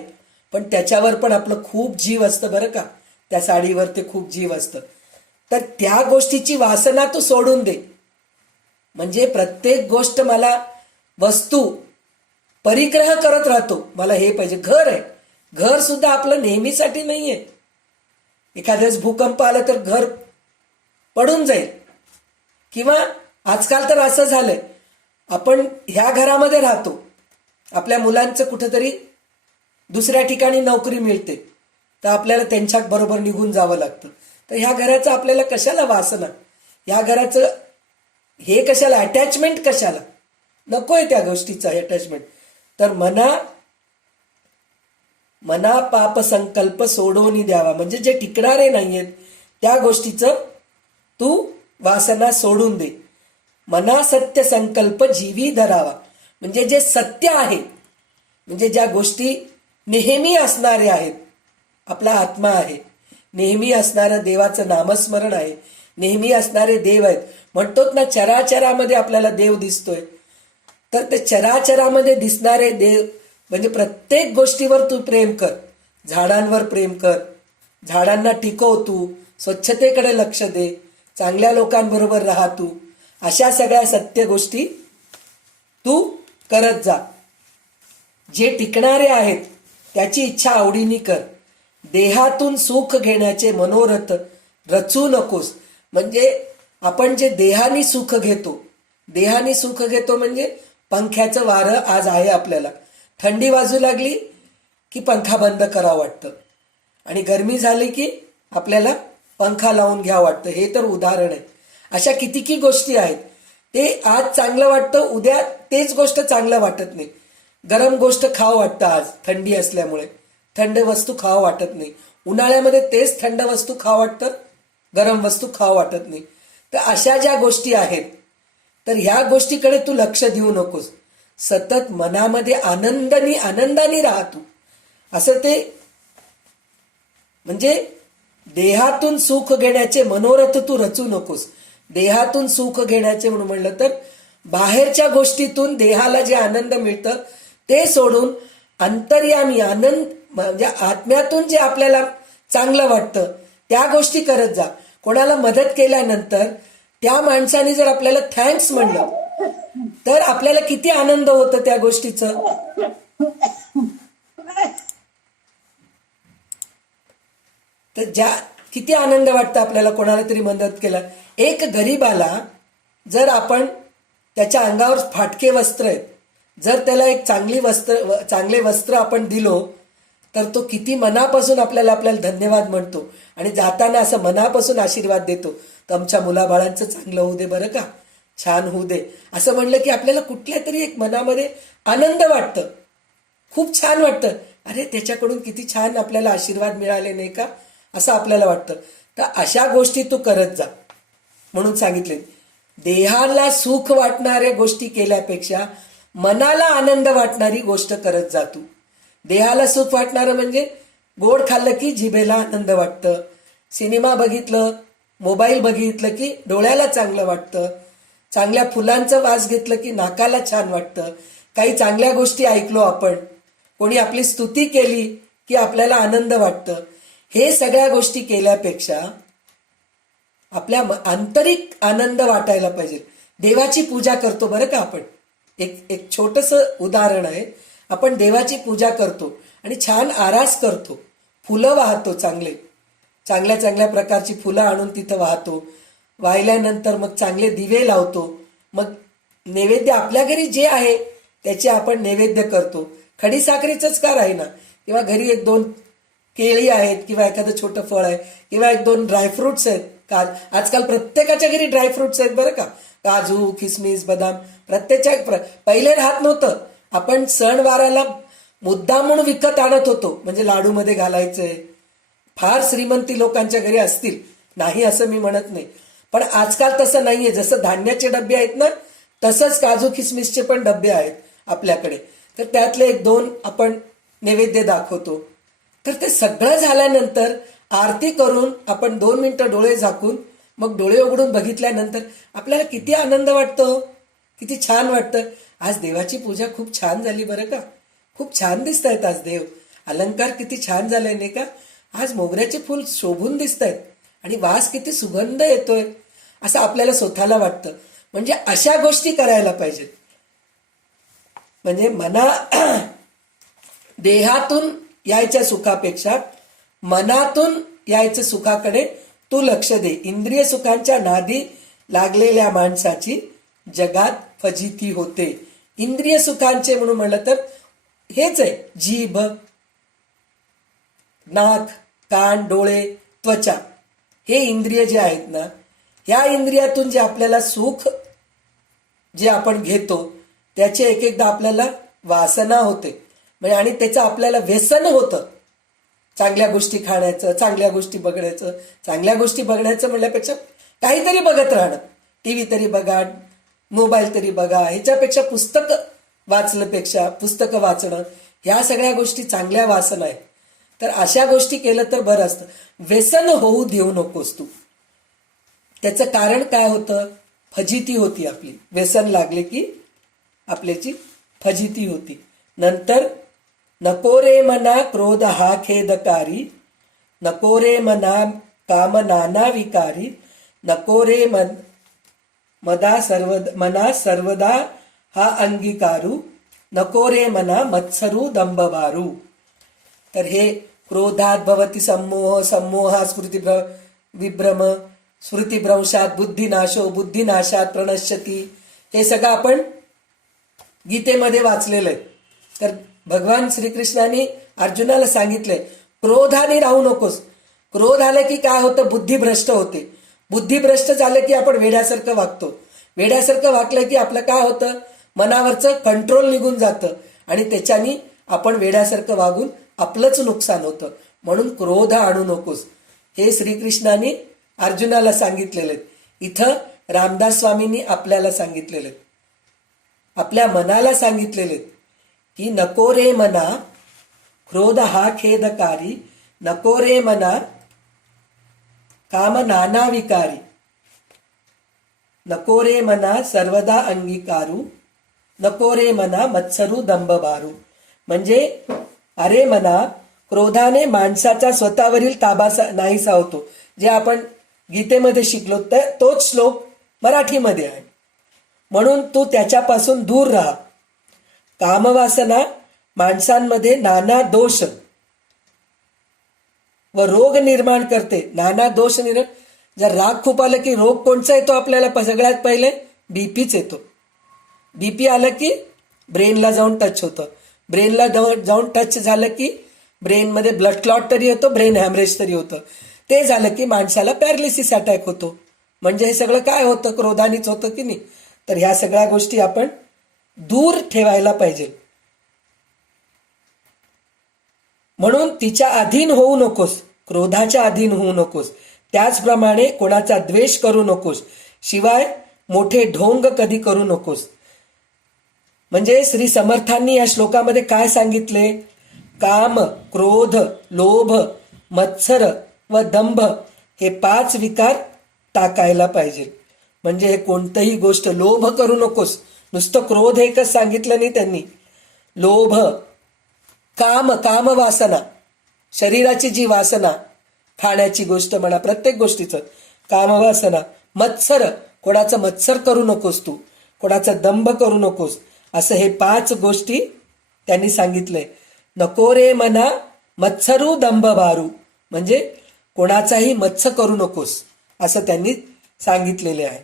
पण त्याच्यावर पण आपलं खूप जीव असतं बरं का, त्या साडीवर ते खूप जीव असतं. तर त्या गोष्टीची वासना तू सोडून दे. म्हणजे प्रत्येक गोष्ट मला वस्तू परिग्रह करत राहतो, मला हे पाहिजे. घर आहे, घर सुद्धा आपलं नेहमीसाठी नाहीये. एखाद्याच भूकंप आला तर घर पडून जाईल. किंवा आजकाल तर असं झालंय, आपण ह्या घरामध्ये राहतो, आपल्या मुलांचं कुठेतरी दुसऱ्या ठिकाणी नोकरी मिळते, तर आपल्याला त्यांच्या बरोबर निघून जावं लागतं. तर ह्या घराचं आपल्याला कशाला वासना, ह्या घराचं हे कशाला, अटॅचमेंट कशाला, नकोय त्या गोष्टीचं अटॅचमेंट. तर मना पाप संकल्प सोडून द्यावा, म्हणजे जे टिकणारे नाहीयेत त्या गोष्टीचं तू वासना सोडून दे. मना सत्य संकल्प जीवी धरावा, म्हणजे जे सत्य आहे, म्हणजे ज्या गोष्टी नेहमी असणाऱ्या आहेत, आपला आत्मा आहे, नेहमी असणारं देवाचं नामस्मरण आहे, नेहमी असणारे देव आहेत. म्हणतोत ना, चराचरामध्ये आपल्याला देव दिसतोय, तर ते चराचरामध्ये दिसणारे देव म्हणजे प्रत्येक गोष्टीवर तू प्रेम कर. झाडांवर प्रेम कर, झाडांना टिकव, तू स्वच्छतेकडे लक्ष दे, चांगल्या लोकांबरोबर राहा तू. अशा सगळ्या सत्य गोष्टी तू करत जा. जे टिकणारे आहेत त्याची इच्छा आवडीने कर. देहातून सुख घेण्याचे मनोरथ रचू नकोस. म्हणजे आपण जे देहानी सुख घेतो म्हणजे पंख्याचं वारं आज आहे आपल्याला. थंडी वाजू लागली की पंखा बंद करावं वाटतं आणि गरमी झाली की आपल्याला पंखा लावून घ्यावं वाटतं. हे तर उदाहरण आहे. अशा कितीकी गोष्टी आहेत. ते आज चांगलं वाटतं, उद्या तेच गोष्ट चांगलं वाटत नाही. गरम गोष्ट खावं वाटतं आज थंडी असल्यामुळे, थंड वस्तू खावं वाटत नाही. उन्हाळ्यामध्ये तेच थंड वस्तू खावं वाटतं, गरम वस्तू खावं वाटत नाही. तर अशा ज्या गोष्टी आहेत तर ह्या गोष्टीकडे तू लक्ष देऊ नकोस. सतत मनामध्ये आनंदाने राहा तू. असं ते म्हणजे देहातून सुख घेण्याचे मनोरथ तू रचू नकोस. देहातून सुख घेण्याचे म्हणून म्हणलं तर बाहेरच्या गोष्टीतून देहाला जे आनंद मिळतं ते सोडून अंतर्यामी आनंद म्हणजे आत्म्यातून जे आपल्याला चांगलं वाटतं त्या गोष्टी करत जा. कोणाला मदत केल्यानंतर त्या माणसाने जर आपल्याला थँक्स म्हणलं तर आपल्याला किती आनंद होतं त्या गोष्टीचं. तर किती आनंद वाटतं आपल्याला कोणाला तरी मदत केलं. एक गरीबाला जर आपण त्याच्या अंगावर फाटके वस्त्र आहेत, जर त्याला एक चांगले वस्त्र आपण दिलो तर तो किती मनापासून आपल्याला धन्यवाद म्हणतो आणि जाताना असं मनापासून आशीर्वाद देतो. तर आमच्या मुलाबाळांचं चांगलं होऊ दे बरं का, छान होऊ दे असं म्हणलं की आपल्याला कुठल्या तरी एक मनामध्ये आनंद वाटतं, खूप छान वाटतं. अरे त्याच्याकडून किती छान आपल्याला आशीर्वाद मिळाले नाही का असं आपल्याला वाटतं. तर अशा गोष्टी तू करत जा म्हणून सांगितले. देहाला सुख वाटणाऱ्या गोष्टी केल्यापेक्षा मनाला आनंद वाटणारी गोष्ट करत जा तू. देहाला सुख वाटणारं म्हणजे गोड खाल्लं की जिभेला आनंद वाटतं, सिनेमा बघितलं, मोबाईल बघितलं की डोळ्याला चांगलं वाटतं, चांगल्या फुलांचं वास घेतलं की नाकाला छान वाटतं, काही चांगल्या गोष्टी ऐकलो आपण, कोणी आपली स्तुती केली की आपल्याला आनंद वाटतं. हे सगळ्या गोष्टी केल्यापेक्षा आपल्या आंतरिक आनंद वाटायला पाहिजे. देवाची पूजा करतो बरं का आपण. एक छोटंसं उदाहरण आहे. आपण देवाची पूजा करतो आणि छान आरास करतो, फुलं वाहतो, चांगल्या प्रकारची फुलं आणून तिथं वाहतो. वाहिल्यानंतर मग चांगले दिवे लावतो. मग नैवेद्य आपल्या घरी जे आहे त्याचे आपण नैवेद्य करतो. खडीसाखरेचंच का राहीना, किंवा घरी 1-2 केळी आहेत किंवा एखादं छोटं फळ आहे किंवा 1-2 ड्रायफ्रुट्स आहेत. आजकाल प्रत्येकाच्या घरी ड्रायफ्रुट्स आहेत बरं का. काजू, किसमिस, बदाम प्रत्येकाच्या पहिले राहत नव्हतं. आपण सणवाराला मुद्दाम म्हणून विकत आणत होतो, म्हणजे लाडूमध्ये घालायचंय. फार श्रीमंती लोकांच्या घरी असतील, नाही असं मी म्हणत नाही, पण आजकाल तसं नाहीये. जसं धान्याचे डबे आहेत ना तसंच काजू किसमिसचे पण डबे आहेत आपल्याकडे. तर त्यातले 1-2 आपण नैवेद्य दाखवतो. तर ते सगळं झाल्यानंतर आरती करून आपण 2 मिनिटं डोळे झाकून मग डोळे उघडून बघितल्यानंतर आपल्याला किती आनंद वाटतो, किती छान वाटतं. आज देवाची पूजा खूप छान झाली बरं का, खूप छान दिसत आहेत आज देव. अलंकार किती छान झाले नाही का. आज मोगऱ्याचे फूल शोभून दिसत आहेत आणि वास किती सुगंध येतोय असं आपल्याला स्वतःला वाटतं. म्हणजे अशा गोष्टी करायला पाहिजेत. म्हणजे देहातून यायच्या सुखापेक्षा मनातून यायच्या सुखाकडे तू लक्ष दे. इंद्रिय सुखांच्या नादी लागलेल्या माणसाची जगात फजिती होते. इंद्रिय सुखांचे म्हणून म्हणलं तर हेच आहे, जीभ, नाक, कान, डोळे, त्वचा, हे इंद्रिय जे आहेत ना, ह्या इंद्रियातून जे आपल्याला सुख जे आपण घेतो त्याचे एकदा आपल्याला वासना होते, म्हणजे आणि त्याचं आपल्याला व्यसन होतं. चांगल्या गोष्टी खाण्याचं, चांगल्या गोष्टी बघण्याचं. चांगल्या गोष्टी बघण्याचं म्हणल्यापेक्षा काहीतरी बघत राहणं, टीव्ही तरी बघा, मोबाईल तरी बघा, ह्याच्यापेक्षा पुस्तकं वाचणं, ह्या सगळ्या गोष्टी चांगल्या वासना आहेत. तर अशा गोष्टी केलं तर बरं असतं. व्यसन होऊ देऊ नकोस तू. त्याचं कारण काय होतं, फजिती होती आपली. व्यसन लागले की आपल्याची फजिती होती. नंतर नको रे मना क्रोध हा खेदकारी, नको रे मना काम नाना विकारी, नको रे मना सर्वदा हा अंगीकारू, नको रे मना मत्सरू दंभबारू. तर हे क्रोधात भवती सम्मोह, सम्मोहा विभ्रम, स्मृतिभ्रंशात बुद्धिनाशो, बुद्धिनाशात प्रणश्यती, हे सगळं आपण गीतेमध्ये वाचलेलं आहे. तर भगवान श्रीकृष्णाने अर्जुनाला सांगितलंय क्रोधाने राहू नकोस. क्रोध आले की काय होतं, बुद्धिभ्रष्ट होते. बुद्धिभ्रष्ट झालं की आपण वेड्यासारखं वागतो. वेड्यासारखं वागलं की आपलं काय होतं, मनावरचं कंट्रोल निघून जातं आणि त्याच्यानी आपण वेड्यासारखं वागून आपलंच नुकसान होतं. म्हणून क्रोध आणू नकोस हे श्रीकृष्णाने अर्जुनाला सांगितलेलं आहे. इथं रामदास स्वामींनी आपल्याला सांगितलेलं आहे, आपल्या मनाला सांगितलेले की नको रे मना क्रोध हा खेदकारी, नको रे मना काम नाना विकारी, नको रे मना सर्वदा अंगीकारू, नको रे मना मत्सरू दंभबारू. म्हणजे अरे मना, क्रोधाने माणसाचा स्वतःवरील ताबा नाहीसा होतो. जे आपण गीतेमध्ये शिकलो तोच श्लोक मराठीमध्ये आहे. म्हणून तू त्याच्यापासून दूर राहा. कामवासना माणसांमध्ये नाना दोष व रोग निर्माण करते. नाना दोष जर राग खूप आलं की रोग कोणचा येतो आपल्याला, सगळ्यात पहिले बीपीच येतो. बीपी आलं की ब्रेनला जाऊन टच होतं. ब्रेनला जाऊन टच झालं की ब्रेनमध्ये ब्लड क्लॉट तरी होतं, ब्रेन हॅमरेज तरी होतं. ते झालं की माणसाला पॅरालिसिस अटॅक होतो. म्हणजे हे सगळं काय होतं, क्रोधानीच होतं की नाही. तर ह्या सगळ्या गोष्टी आपण दूर ठेवायला पाहिजे. म्हणून तिच्या अधीन होऊ नकोस, क्रोधाच्या अधीन होऊ नकोस. त्याचप्रमाणे कोणाचा द्वेष करू नकोस, शिवाय मोठे ढोंग कधी करू नकोस. म्हणजे श्री समर्थांनी या श्लोकामध्ये काय सांगितले, काम, क्रोध, लोभ, मत्सर व दंभ हे 5 विकार टाकायला पाहिजे. म्हणजे हे कोणतंही गोष्ट, लोभ करू नकोस, नुसतं क्रोध एकच सांगितलं नाही त्यांनी. लोभ, काम वासना, शरीराची जी वासना, खाण्याची गोष्ट म्हणा, प्रत्येक गोष्टीचं कामवासना. मत्सर, कोणाचं मत्सर करू नकोस तू, कोणाचा दंभ करू नकोस. असं हे 5 गोष्टी त्यांनी सांगितलंय. नको रे मना मत्सरू दंभबारू, म्हणजे कोणाचाही मत्स करू नकोस असं त्यांनी सांगितलेले आहे.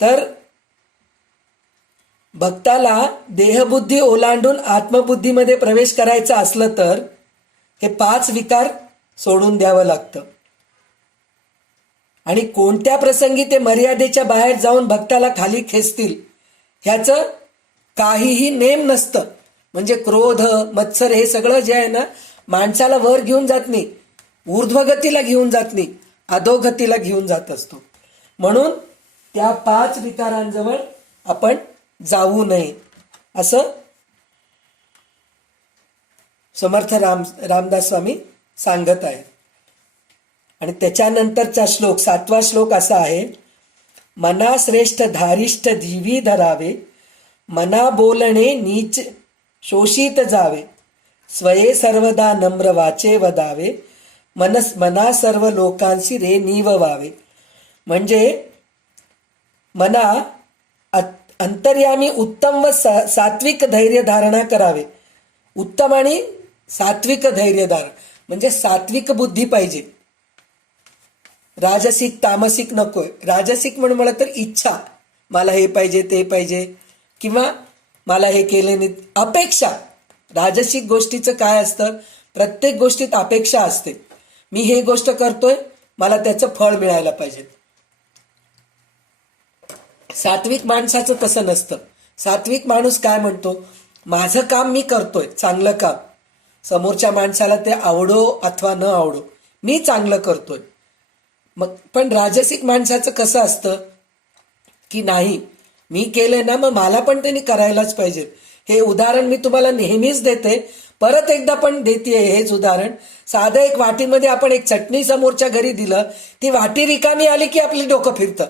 तर भक्ताला देहबुद्धी ओलांडून आत्मबुद्धीमध्ये प्रवेश करायचा असलं तर हे 5 विकार सोडून द्यावं लागतं. आणि कोणत्या प्रसंगी ते मर्यादेच्या बाहेर जाऊन भक्ताला खाली खेचतील ह्याचं काहीही नेम नसतं. म्हणजे क्रोध, मत्सर हे सगळं जे आहे ना, माणसाला वर घेऊन जात नाही, ऊर्ध्वगतीला घेऊन जात नाही, अधोगतीला घेऊन जात असतो. म्हणून त्या 5 विकारांजवळ आपण जाऊ नये असं समर्थ रामदास स्वामी सांगत आहे. आणि त्याच्यानंतरचा श्लोक 7वा श्लोक असा आहे, मना श्रेष्ठ धारिष्ठ जीवी धरावे, मना बोलणे नीच शोषित जावे, स्वये सर्वदा नम्र वाचे वदावे, मना सर्व लोकांशी रे नीव व्हावे. म्हणजे मना अंतर्यामी उत्तम व सात्विक धैर्य धारणा करावे. उत्तम आणि सात्विक धैर्य धारण म्हणजे सात्विक बुद्धी पाहिजे. राजसिक तामसिक नकोय. राजसिक म्हणून मला तर इच्छा, मला हे पाहिजे ते पाहिजे, किंवा मला हे केले नाही, अपेक्षा. राजसिक गोष्टीचं काय असतं, प्रत्येक गोष्टीत अपेक्षा असते. मी हे गोष्ट करतोय, मला त्याचं फळ मिळायला पाहिजे. सात्विक माणसाचं तसं नसतं. सात्विक माणूस काय म्हणतो, माझं काम मी करतोय, चांगलं काम, समोरच्या माणसाला ते आवडो अथवा न आवडो, मी चांगलं करतोय. मग पण राजसिक माणसाचं कसं असतं की नाही, मी केलंय ना, मग मला पण त्यांनी करायलाच पाहिजे. हे उदाहरण मी तुम्हाला नेहमीच देते, परत एकदा पण देते हेच उदाहरण. साधं एक वाटीमध्ये आपण एक चटणी समोरच्या घरी दिलं, ती वाटी रिकामी आली की आपली डोकं फिरतं.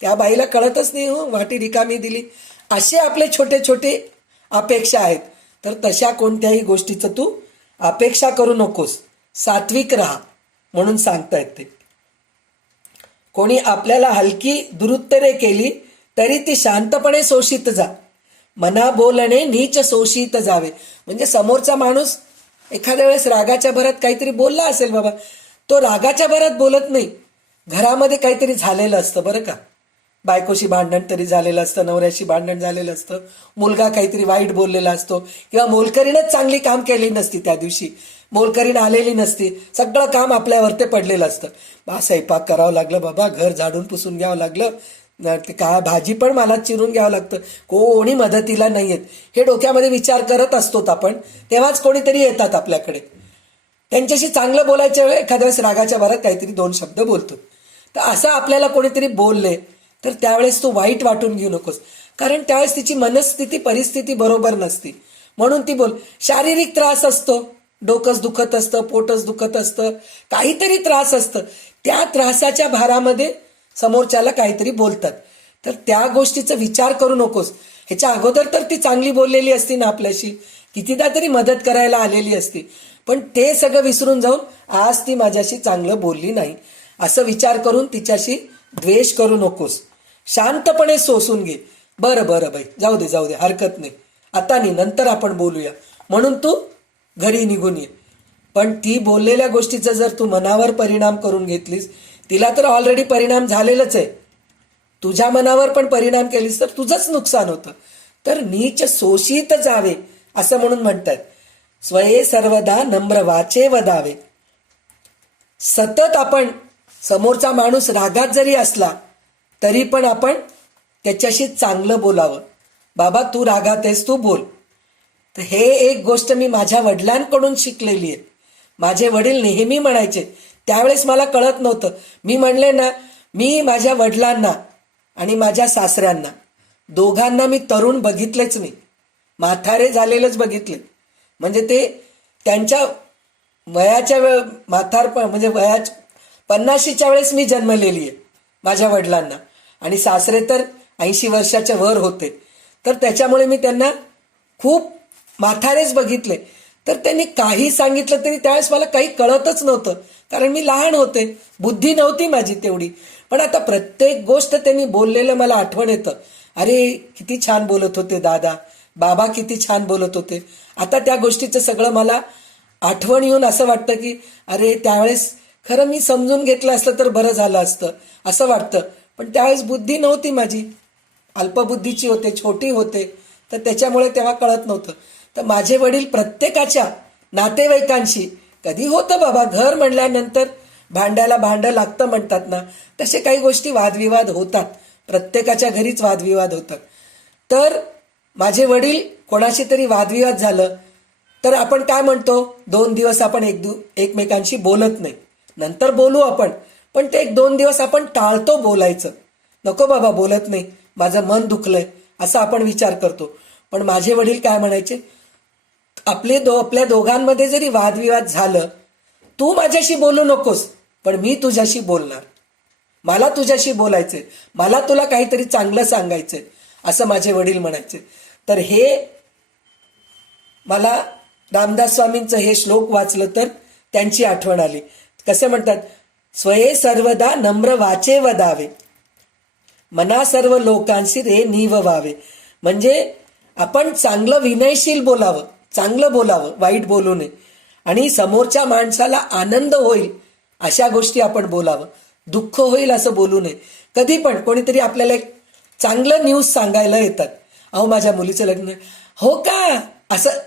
त्या बाईला कळतच नाही, हो वाटी रिकामी दिली. असे आपले छोटे छोटे अपेक्षा आहेत. तर तशा कोणत्याही गोष्टीचं तू अपेक्षा करू नकोस, सात्विक राहा म्हणून सांगतायत ते. कोणी आपल्याला हलकी दुरुत्तरे केली तरी ती शांतपणे सोशीत जा. मना बोलणे नीच सोशीत जावे. म्हणजे समोरचा माणूस एखाद्या वेळेस रागाच्या भरात काहीतरी बोलला असेल बाबा, तो रागाच्या भरात बोलत नाही, घरामध्ये काहीतरी झालेलं असतं बरं का, बायकोशी भांडण तरी झालेलं असतं, नवऱ्याशी भांडण झालेलं असतं, मुलगा काहीतरी वाईट बोललेला असतो, किंवा मोलकरीणच चांगली काम केली नसती, त्या दिवशी मोलकरीण आलेली नसती, सगळं काम आपल्यावर ते पडलेलं असतं. स्वयंपाक करावं लागलं बाबा, घर झाडून पुसून घ्यावं लागलं, ते काय भाजी पण मला चिरून घ्यावं लागतं, कोणी मदतीला नाही येत, हे डोक्यामध्ये विचार करत असतो आपण. तेव्हाच कोणीतरी येतात आपल्याकडे, त्यांच्याशी चांगलं बोलायच्या वेळी एखाद्या वेळेस रागाच्या भरात काहीतरी दोन शब्द बोलतो. तर असं आपल्याला कोणीतरी बोलले तर त्यावेळेस तू वाईट वाटून घेऊ नकोस, कारण त्यावेळेस तिची मनस्थिती परिस्थिती बरोबर नसती, म्हणून ती बोल. शारीरिक त्रास असतो, डोकंच दुखत असतं, पोटच दुखत असतं, काहीतरी त्रास असतं, त्या त्रासाच्या भारामध्ये समोरच्याला काहीतरी बोलतात, तर त्या गोष्टीचा विचार करू नकोस. ह्याच्या अगोदर तर ती चांगली बोललेली असती ना आपल्याशी, कितीदा तरी मदत करायला आलेली असती, पण ते सगळं विसरून जाऊन आज ती माझ्याशी चांगलं बोलली नाही असं विचार करून तिच्याशी द्वेष करू नकोस. शांतपणे सोसून घे. बरं बरं बाई, जाऊ दे, हरकत नाही, आता नाही, नंतर आपण बोलूया, म्हणून तू घरी निघून ये. पण ती बोललेल्या गोष्टीचा जर तू मनावर परिणाम करून घेतलीस, तिला तर ऑलरेडी परिणाम झालेलाच आहे, तुझ्या मनावर पण परिणाम केलीस तर तुझंच नुकसान होतं. तर नीच सोशीत जावे असं म्हणून म्हणतात. स्वये सर्वदा नम्र वाचे वदावे. सतत आपण समोरचा माणूस रागात जरी असला तरी पण आपण त्याच्याशी चांगलं बोलावं. बाबा तू रागात आहेस, तू बोल. तर हे एक गोष्ट मी माझ्या वडिलांकडून शिकलेली आहे. माझे वडील नेहमी म्हणायचे, त्यावेळेस मला कळत नव्हतं, मी म्हणले ना, मी माझ्या वडिलांना आणि माझ्या सासऱ्यांना दोघांना मी तरुण बघितलेच नाही, म्हातारे झालेलंच बघितले. म्हणजे ते त्यांच्या वयाच्या म्हणजे वयाच्या 50च्या वेळेस मी जन्मलेली आहे माझ्या वडिलांना, आणि सासरे तर 80 वर्षाच्या वर होते, तर त्याच्यामुळे मी त्यांना खूप म्हातारेच बघितले. तर त्यांनी काही सांगितलं तरी त्यावेळेस मला काही कळतच नव्हतं, कारण मी लहान होते, बुद्धी नव्हती माझी तेवढी. पण आता प्रत्येक गोष्ट त्यांनी बोललेलं मला आठवण येतं. अरे किती छान बोलत होते दादा, बाबा किती छान बोलत होते. आता त्या गोष्टीचं सगळं मला आठवण येऊन असं वाटतं की अरे त्यावेळेस खरं मी समजून घेतलं असतं तर बरं झालं असतं असं वाटतं. पण त्यावेळेस बुद्धी नव्हती माझी, अल्पबुद्धीची होते, छोटी होते, तर त्याच्यामुळे तेव्हा कळत नव्हतं. तर माझे वडील प्रत्येकाच्या नातेवाईकांशी, कधी होतं बाबा, घर म्हणल्यानंतर भांड्याला भांडं लागतं म्हणतात ना, तसे काही गोष्टी वादविवाद होतात, प्रत्येकाच्या घरीच वादविवाद होतात. तर माझे वडील कोणाशी तरी वादविवाद झालं तर आपण काय म्हणतो, 2 दिवस आपण एकमेकांशी बोलत नाही, नंतर बोलू आपण, पण ते 1-2 दिवस आपण टाळतो बोलायचं. नको बाबा बोलत नाही, माझं मन दुखलंय असं आपण विचार करतो. पण माझे वडील काय म्हणायचे, आपल्या दोघांमध्ये जरी वादविवाद झालं, तू माझ्याशी बोलू नकोस, पण मी तुझ्याशी बोलणार, मला तुझ्याशी बोलायचंय, मला तुला काहीतरी चांगलं सांगायचंय असं माझे वडील म्हणायचे. तर हे मला रामदास स्वामींचं हे श्लोक वाचलं तर त्यांची आठवण आली. कसे म्हणतात, स्वये सर्वदा नम्र वाचे वदावे, मना सर्व लोकांशी रे नीव व्हावे. म्हणजे आपण चांगलं विनयशील बोलावं, चांगलं बोलावं, वाईट बोलू नये, आणि समोरच्या माणसाला आनंद होईल अशा गोष्टी आपण बोलावं, दुःख होईल असं बोलू नये. कधी पण कोणीतरी आपल्याला एक चांगलं न्यूज सांगायला येतात, अहो माझ्या मुलीचं लग्न, हो का, असं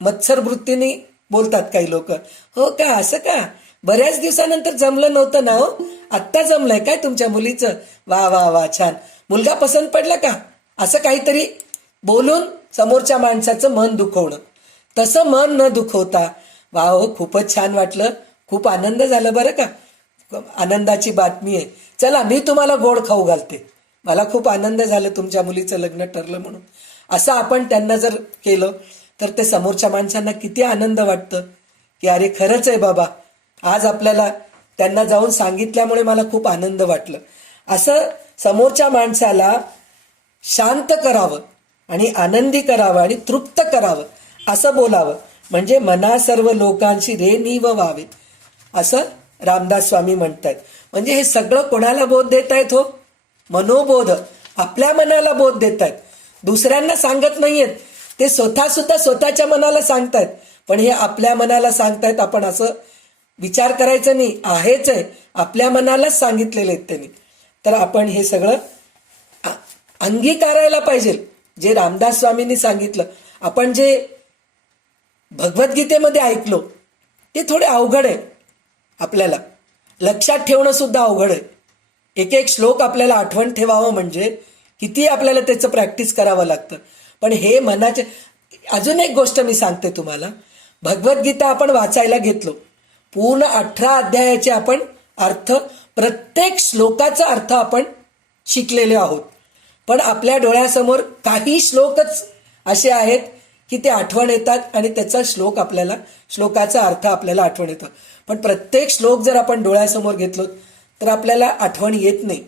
मत्सर वृत्तीने बोलतात काही लोक, हो का, असं का, बऱ्याच दिवसानंतर जमलं नव्हतं ना, हो आत्ता जमलंय काय तुमच्या मुलीचं, वा वा वा छान, मुलगा पसंत पडला का, असं काहीतरी बोलून समोरच्या माणसाचं मन दुखवणं. तसं मन न दुखवता, वा हो खूपच छान वाटलं, खूप आनंद झाला बरं का, आनंदाची बातमी आहे, चला मी तुम्हाला गोड खाऊ घालते, मला खूप आनंद झाला तुमच्या मुलीचं लग्न ठरलं म्हणून, असं आपण त्यांना जर केलं तर ते समोरच्या माणसांना किती आनंद वाटतं की अरे खरंच आहे बाबा, आज आपल्याला त्यांना जाऊन सांगितल्यामुळे मला खूप आनंद वाटलं. असं समोरच्या माणसाला शांत करावं आणि आनंदी करावं आणि तृप्त करावं असं बोलावं, म्हणजे मना सर्व लोकांशी रे नीव व्हावे असं रामदास स्वामी म्हणतात. म्हणजे हे सगळं कोणाला बोध देत आहेत हो? मनोबोध, आपल्या मनाला बोध देत आहेत, दुसऱ्यांना सांगत नाहीयेत. ते स्वतः सुद्धा स्वतःच्या मनाला सांगतायत, पण हे आपल्या मनाला सांगतायत. आपण असं विचार करायचं नाही, आहेच आहे, आपल्या मनालाच सांगितलेले आहेत त्यांनी. तर आपण हे सगळं अंगीकारायला पाहिजे. जे रामदास स्वामींनी सांगितलं, आपण जे भगवद्गीतेमध्ये ऐकलो ते थोडे अवघड आहे, आपल्याला लक्षात ठेवणं सुद्धा अवघड आहे. एक एक श्लोक आपल्याला आठवण ठेवावं म्हणजे किती आपल्याला त्याचं प्रॅक्टिस करावं लागतं. पण हे मनाचे. अजून एक गोष्ट मी सांगते तुम्हाला, भगवद्गीता आपण वाचायला घेतलो, पूर्ण 18 अध्यायाचे आपण अर्थ, प्रत्येक श्लोकाचा अर्थ आपण शिकलेले आहोत. पण आपल्या डोळ्यासमोर काही श्लोकच असे आहेत की ते आठवण येतात आणि त्याचा श्लोकाचा अर्थ आपल्याला आठवण येतो. पण प्रत्येक श्लोक जर आपण डोळ्यासमोर घेतलो तर आपल्याला आठवण येत नाही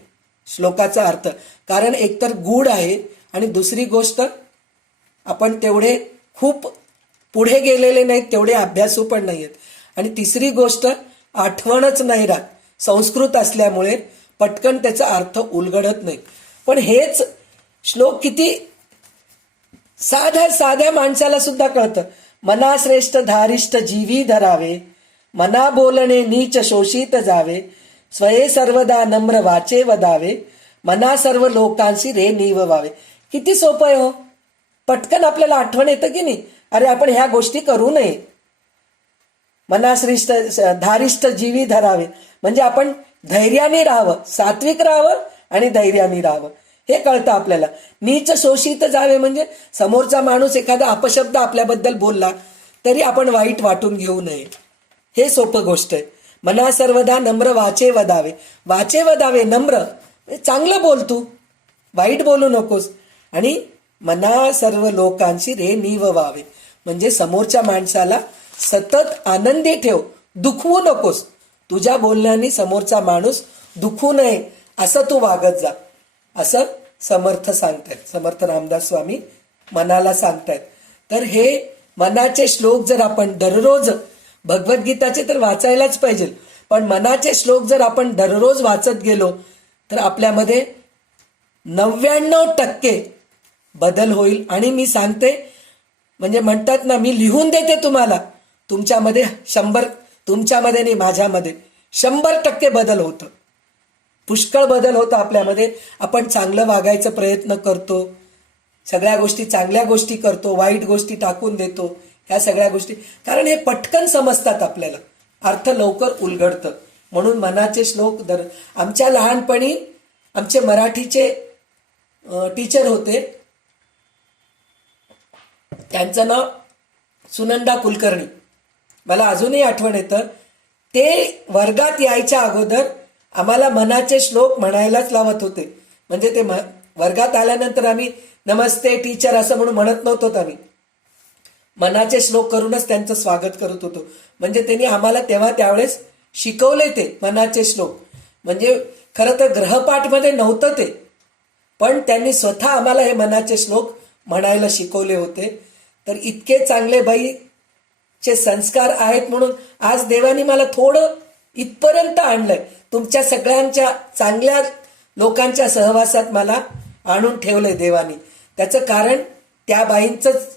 श्लोकाचा अर्थ. कारण एकतर गूढ आहे आणि दुसरी गोष्ट आपण तेवढे खूप पुढे गेलेले नाहीत, तेवढे अभ्यासू पण नाही आहेत. आणि तिसरी गोष्ट आठवणच नाही राहत, संस्कृत असल्यामुळे पटकन त्याचा अर्थ उलगडत नाही. पण हेच श्लोक किती साध्या माणसाला सुद्धा कळतं. मना श्रेष्ठ धारिष्ठ जीवी धरावे, मना बोलणे नीच शोषित जावे, स्वये सर्वदा नम्र वाचे वदावे, मना सर्व लोकांशी रे नीववावे. किती सोपं आहे हो, पटकन आपल्याला आठवण येतं की नाही, अरे आपण ह्या गोष्टी करू नये. मनाश्रेष्ठ धारिष्ठ जीवी धरावे म्हणजे आपण धैर्याने राहावं, सात्विक राहावं आणि धैर्याने राहावं, हे कळतं आपल्याला. नीच शोषित जावे म्हणजे समोरचा माणूस एखादा अपशब्द आपल्याबद्दल बोलला तरी आपण वाईट वाटून घेऊ नये, हे सोपं गोष्ट आहे. मना सर्वदा नम्र वाचे वदावे, वाचे वदावे नम्र चांगलं बोल, तू वाईट बोलू नकोस. आणि मना सर्व लोकांशी रे नीववावे म्हणजे समोरच्या माणसाला सतत आनंदी ठेव, दुखवू नकोस. तुझ्या बोलण्याने समोरचा माणूस दुखू नये असं तू वागत जा, असं समर्थ सांगतायत, समर्थ रामदास स्वामी मनाला सांगतायत. तर हे मनाचे श्लोक जर आपण दररोज, भगवद्गीताचे तर वाचायलाच पाहिजे, पण मनाचे श्लोक जर आपण दररोज वाचत गेलो तर आपल्यामध्ये 99% बदल होईल. आणि मी सांगते, म्हणजे म्हणतात ना, मी लिहून देते तुम्हाला, तुमच्यामध्ये 100, तुमच्यामध्ये नाही माझ्यामध्ये 100% बदल होतं, पुष्कळ बदल होतं आपल्यामध्ये. आपण चांगलं वागायचा प्रयत्न करतो, सगळ्या गोष्टी चांगल्या गोष्टी करतो, वाईट गोष्टी टाकून देतो, ह्या सगळ्या गोष्टी. कारण हे पटकन समजतात आपल्याला, अर्थ लवकर उलगडतं. म्हणून मनाचे श्लोक आमच्या लहानपणी आमचे मराठीचे टीचर होते, त्यांचं नाव सुनंदा कुलकर्णी, मला अजूनही आठवण येतं. ते वर्गात यायच्या अगोदर आम्हाला मनाचे श्लोक म्हणायलाच लावत होते. म्हणजे ते वर्गात आल्यानंतर आम्ही नमस्ते टीचर असं म्हणून म्हणत नव्हतो, आम्ही मनाचे श्लोक करूनच त्यांचं स्वागत करत होतो. म्हणजे त्यांनी आम्हाला त्यावेळेस शिकवले ते मनाचे श्लोक. म्हणजे खरं तर ग्रहपाठमध्ये नव्हतं ते, पण त्यांनी स्वतः आम्हाला हे मनाचे श्लोक म्हणायला शिकवले होते. तर इतके चांगले बाईचे संस्कार आहेत म्हणून आज देवानी मला थोडं इथपर्यंत आणलंय. तुमच्या सगळ्यांच्या चांगल्या लोकांच्या सहवासात मला आणून ठेवलंय देवानी. त्याचं कारण त्या बाईंचंच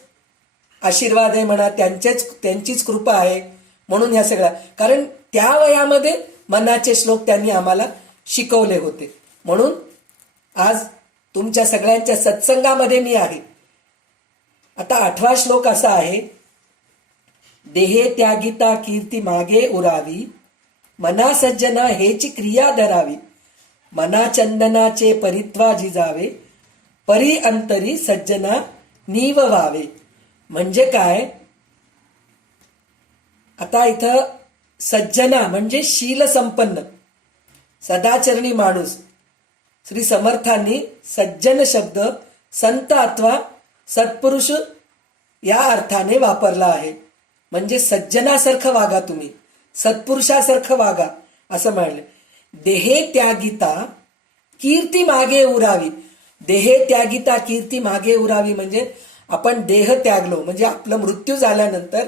आशीर्वाद आहे म्हणा, त्यांचीच कृपा आहे म्हणून ह्या सगळ्या. कारण त्या वयामध्ये मनाचे श्लोक त्यांनी आम्हाला शिकवले होते, म्हणून आज तुमच्या सगळ्यांच्या सत्संगामध्ये मी आहे. आता 8वा श्लोक असा आहे, देहे त्यागिता कीर्ती मागे उरावी, मना सज्जना हेची क्रिया धरावी, मना चंदनाचे परित्वा जिजावे, परी अंतरी सज्जना नीव व्हावे. म्हणजे काय, आता इथं सज्जना म्हणजे शील संपन्न, सदाचरणी माणूस. श्री समर्थांनी सज्जन शब्द संत अथवा सत्पुरुष या अर्थाने वापरला आहे. म्हणजे सज्जनासारखं वागा, तुम्ही सत्पुरुषासारखं वागा असं म्हणले. देहे त्यागिता कीर्ती मागे उरावी, देहे त्यागिता कीर्ती मागे उरावी म्हणजे आपण देह त्यागलो म्हणजे आपलं मृत्यू झाल्यानंतर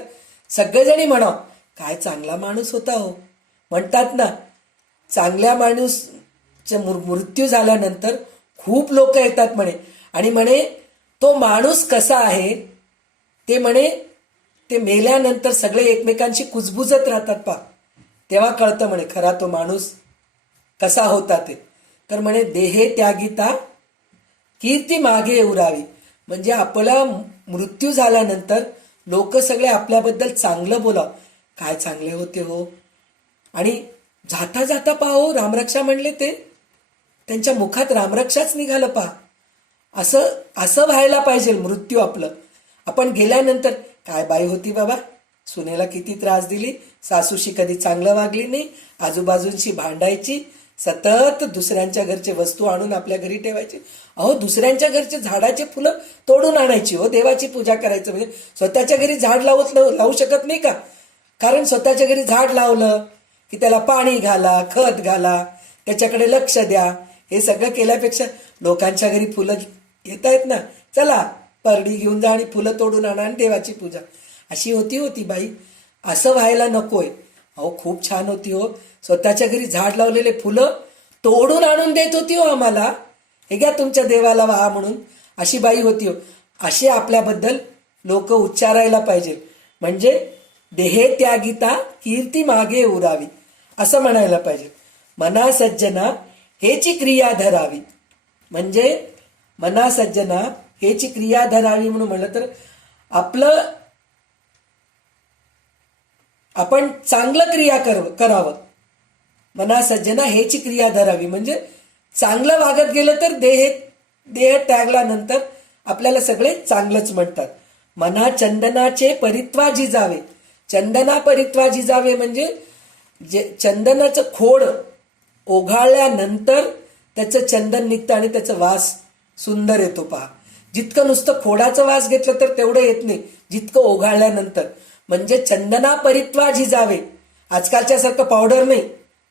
सगळेजणी म्हणाव काय चांगला माणूस होता हो, म्हणतात ना. चांगल्या मृत्यू झाल्यानंतर खूप लोक येतात म्हणे आणि म्हणे तो माणूस कसा आहे ते म्हणे ते मेल्यानंतर सगळे एकमेकांशी कुजबुजत राहतात पा, तेव्हा कळतं म्हणे खरा तो माणूस कसा होता ते. तर म्हणे देहे त्यागिता कीर्ती मागे उरावी, म्हणजे आपला मृत्यू झाल्यानंतर लोक सगळे आपल्याबद्दल चांगलं बोलाव, काय चांगले होते हो. आणि जाता जाता पाहो रामरक्षा म्हणले ते, त्यांच्या मुखात रामरक्षाच निघालं पहा. असं असं व्हायला पाहिजे मृत्यू आपलं. आपण गेल्यानंतर काय बाई होती बाबा, सुनेला किती त्रास दिली, सासूशी कधी चांगलं वागली नाही, आजूबाजूंशी भांडायची, सतत दुसऱ्यांच्या घरचे वस्तू आणून आपल्या घरी ठेवायची. अहो दुसऱ्यांच्या घरचे झाडाचे फुलं तोडून आणायची हो, देवाची पूजा करायचं. म्हणजे स्वतःच्या घरी झाड लावू शकत नाही का? कारण स्वतःच्या घरी झाड लावलं की त्याला पाणी घाला, खत घाला, त्याच्याकडे लक्ष द्या. हे सगळं केल्यापेक्षा लोकांच्या घरी फुलं येत आहेत ना, चला परडी घेऊन जा आणि फुलं तोडून आणा आणि देवाची पूजा. अशी होती बाई. असं व्हायला नकोय. अहो खूप छान होती हो, स्वतःच्या घरी झाड लावलेले फुलं तोडून आणून देत होती हो आम्हाला, हे घ्या तुमच्या देवाला वाहा म्हणून. अशी बाई होती हो. असे आपल्याबद्दल लोक उच्चारायला पाहिजे. म्हणजे देहे त्यागिता कीर्ती मागे उरावी असं म्हणायला पाहिजे. मना सज्जना हेची क्रिया धरावी, म्हणजे मना सज्जना हेची क्रिया धरावी म्हणून म्हणलं तर आपण चांगलं क्रिया करावं. मना सज्जना हेची क्रिया धरावी म्हणजे चांगलं वागत गेलं तर देह त्यागल्यानंतर आपल्याला सगळे चांगलंच म्हणतात. मना चंदनाचे परित्वाजी जावे, चंदना परित्वाजी जावे म्हणजे जे चंदनाचं खोड ओघाळल्यानंतर त्याचं चंदन निघतं आणि त्याचा वास सुंदर येतो पहा. जितकं नुसतं खोडाचं वास घेतलं तर तेवढं येत नाही, जितकं ओघाळल्यानंतर. म्हणजे चंदना परित्वाजी जावे. आजकालच्या सारखं पावडर नाही,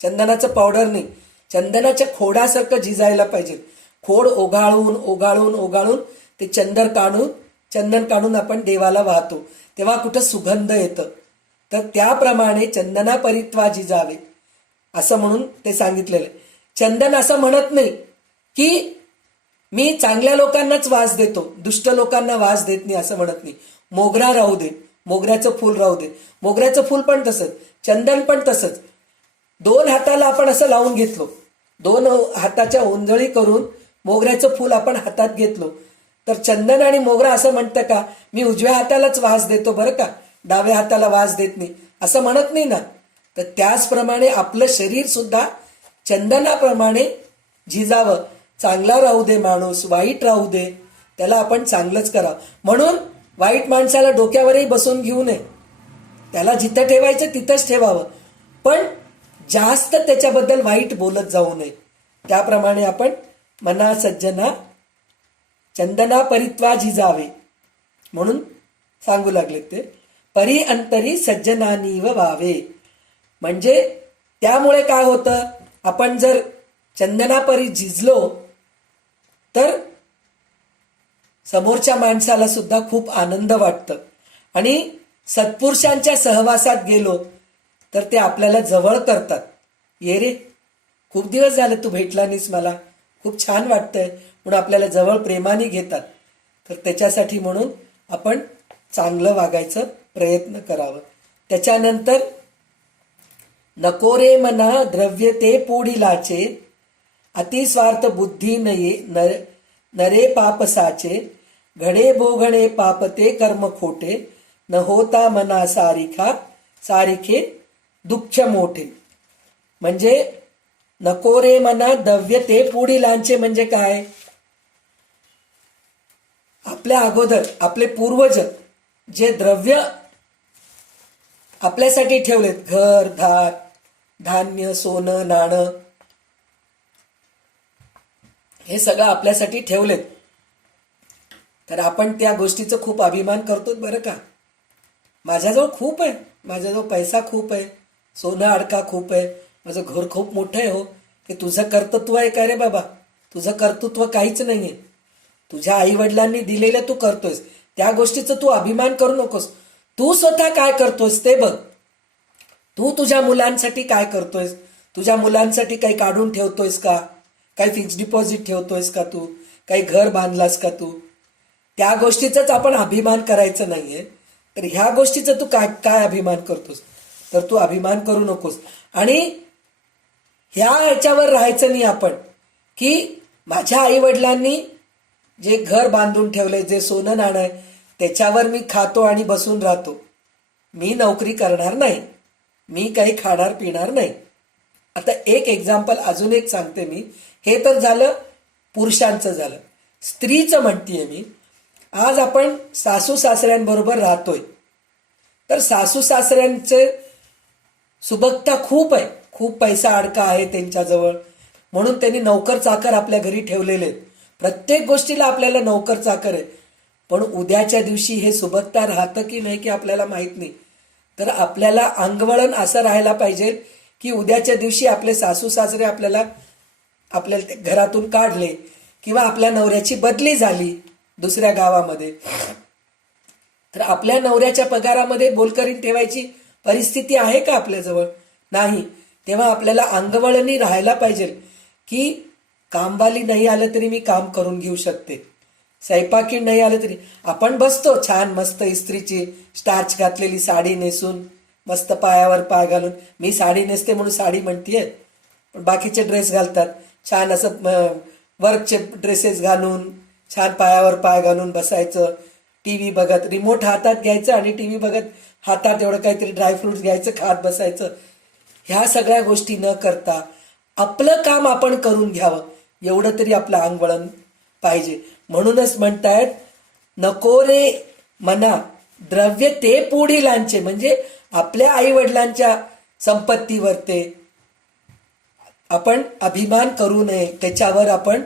चंदनाचं पावडर नाही, चंदनाच्या खोडासारखं झिजायला पाहिजे. खोड ओघाळून ओघाळून ओघाळून ते चंदन काढून आपण देवाला वाहतो, तेव्हा कुठं सुगंध येतं. तर त्याप्रमाणे चंदना परित्वाजी जावे असं म्हणून ते सांगितलेलं. चंदन असं म्हणत नाही की मी चांगल्या लोकांनाच वास देतो, दुष्ट लोकांना वास देत नाही असं म्हणत नाही. मोगरा राहू दे, मोगऱ्याचं फूल राहू दे, मोगऱ्याचं फूल पण तसंच, चंदन पण तसंच. 2 हाताला आपण असं लावून घेतलो, 2 हाताच्या ओंजळी करून मोगऱ्याचं फूल आपण हातात घेतलो, तर चंदन आणि मोगरा असं म्हणतं का मी उजव्या हातालाच वास देतो बरं का, डाव्या हाताला वास देत नाही असं म्हणत नाही ना. तर त्याचप्रमाणे आपलं शरीर सुद्धा चंदनाप्रमाणे झिजावं. चांगला राहू दे माणूस, वाईट राहू दे, त्याला आपण चांगलंच करावं. म्हणून वाईट माणसाला डोक्यावरही बसून घेऊ नये, त्याला जिथं ठेवायचं तिथंच ठेवावं, पण जास्त त्याच्याबद्दल वाईट बोलत जाऊ नये. त्याप्रमाणे आपण मना सज्जना चंदना परित्वा झिजावे म्हणून सांगू लागले ते. परी अंतरी सज्जनानीव वावे, म्हणजे त्यामुळे काय होतं, आपण जर चंदनापरी झिजलो तर समोरच्या माणसाला सुद्धा खूप आनंद वाटतं. आणि सत्पुरुषांच्या सहवासात गेलो तर ते आपल्याला जवळ करतात. ये रे, खूप दिवस झाले तू भेटला नाहीस, मला खूप छान वाटतंय म्हणून आपल्याला जवळ प्रेमाने घेतात. तर त्याच्यासाठी म्हणून आपण चांगलं वागायचं प्रयत्न करावं. त्याच्यानंतर नको रे मना द्रव्य ते पोढिलाचे, अतिस्वार्थ बुद्धी नरे पापसाचे, घडे बोघणे पाप ते कर्म खोटे, न होता मना सारिखे दुःख मोठे. म्हणजे नको रे मना द्रव्य ते पुढीलांचे म्हणजे काय, आपल्या अगोदर आपले पूर्वज जे द्रव्य आपल्यासाठी ठेवलेत, घर दार धान्य सोनं नाणं, हे सगळं आपल्यासाठी ठेवलेत, तर आपण त्या गोष्टीचं खूप अभिमान करतो बरं का. माझ्याजवळ खूप आहे, माझ्याजवळ पैसा खूप आहे, सोनं अडका खूप आहे, माझं घर खूप मोठं आहे. हो, हे तुझं कर्तृत्व आहे का रे बाबा? तुझं कर्तृत्व काहीच नाहीये. तुझ्या आई वडिलांनी दिलेलं तू करतोयस, त्या गोष्टीचं तू अभिमान करू नकोस. तू स्वतः काय करतोयस ते बघ. तू तुझ्या मुलांसाठी काय करतोयस, तुझ्या मुलांसाठी काही काढून ठेवतोयस का? काही फिक्स डिपॉझिट ठेवतोयस का तू? काही घर बांधलास का तू? त्या गोष्टीचाच आपण अभिमान करायचं नाहीये. तर ह्या गोष्टीचा तू काय काय अभिमान करतोस? तर तू अभिमान करू नकोस. आणि ह्याच्यावर राहायचं नाही आपण की माझ्या आई वडिलांनी जे घर बांधून ठेवलंय, जे सोनं नाणं आहे, त्याच्यावर मी खातो आणि बसून राहतो. मी नोकरी करणार नाही, मी काही खाणार पिणार नाही. आता एक एक्झाम्पल अजून एक सांगते मी. हे तर झालं पुरुषांचं झालं. स्त्रीचं म्हणतीये मी. आज आपण सासू सासऱ्यांबरोबर राहतोय, तर सासू सासऱ्यांचे सुबकता खूप आहे, खूप पैसा अडका आहे त्यांच्याजवळ, म्हणून त्यांनी नौकर चाकर आपल्या घरी ठेवलेले आहेत. प्रत्येक गोष्टीला आपल्याला नौकर चाकर आहे. पण उद्याच्या दिवशी हे सुबकता राहतं की नाही की आपल्याला माहीत नाही. तर आपल्याला अंगवळण असं राहायला पाहिजे की उद्याच्या दिवशी आपले सासू सासरे आपल्याला घरातून काढले किंवा आपल्या नवऱ्याची बदली झाली दुसऱ्या गावामध्ये, तर आपल्या नवऱ्याच्या पगारामध्ये बोलकरीण ठेवायची परिस्थिती आहे का आपल्याजवळ? नाही. तेव्हा आपल्याला अंगवळणी राहायला पाहिजे की कामवाली नाही आलं तरी मी काम करून घेऊ शकते, स्वयंपाकी नाही आलं तरी आपण बसतो छान मस्त इस्त्रीची स्टार्च घातलेली साडी नेसून, मस्त पायावर पाय घालून. मी साडी नेसते म्हणून साडी म्हणतीये, पण बाकीचे ड्रेस घालतात छान असं वर्कचे ड्रेसेस घालून, छान पायावर पाय घालून बसायचं, टीव्ही बघत, रिमोट हातात घ्यायचं आणि टीव्ही बघत हातात एवढं काहीतरी ड्रायफ्रुट्स घ्यायचं, खात बसायचं. ह्या सगळ्या गोष्टी न करता आपलं काम आपण करून घ्यावं, एवढं तरी आपलं अंगवळण पाहिजे. म्हणूनच म्हणतायत नको रे मना द्रव्य ते पुढीलांचे, म्हणजे आपल्या आई वडिलांच्या संपत्तीवर ते आपण अभिमान करू नये, त्याच्यावर आपण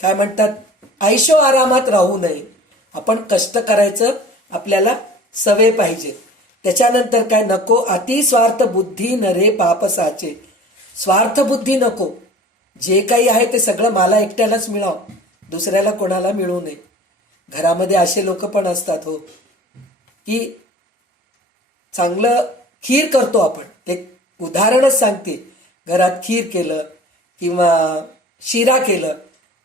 काय म्हणतात ऐशो आरामात राहू नये. आपण कष्ट करायचं आपल्याला सवय पाहिजे. त्याच्यानंतर काय नको अति स्वार्थ बुद्धी नरे पापसाचे. स्वार्थ बुद्धी नको. जे काही आहे ते सगळं मला एकट्यालाच मिळावं, दुसऱ्याला कोणाला मिळू नये. घरामध्ये असे लोक पण असतात हो की चांगलं खीर करतो आपण, ते उदाहरणच सांगते. घरात खीर केलं किंवा शिरा केलं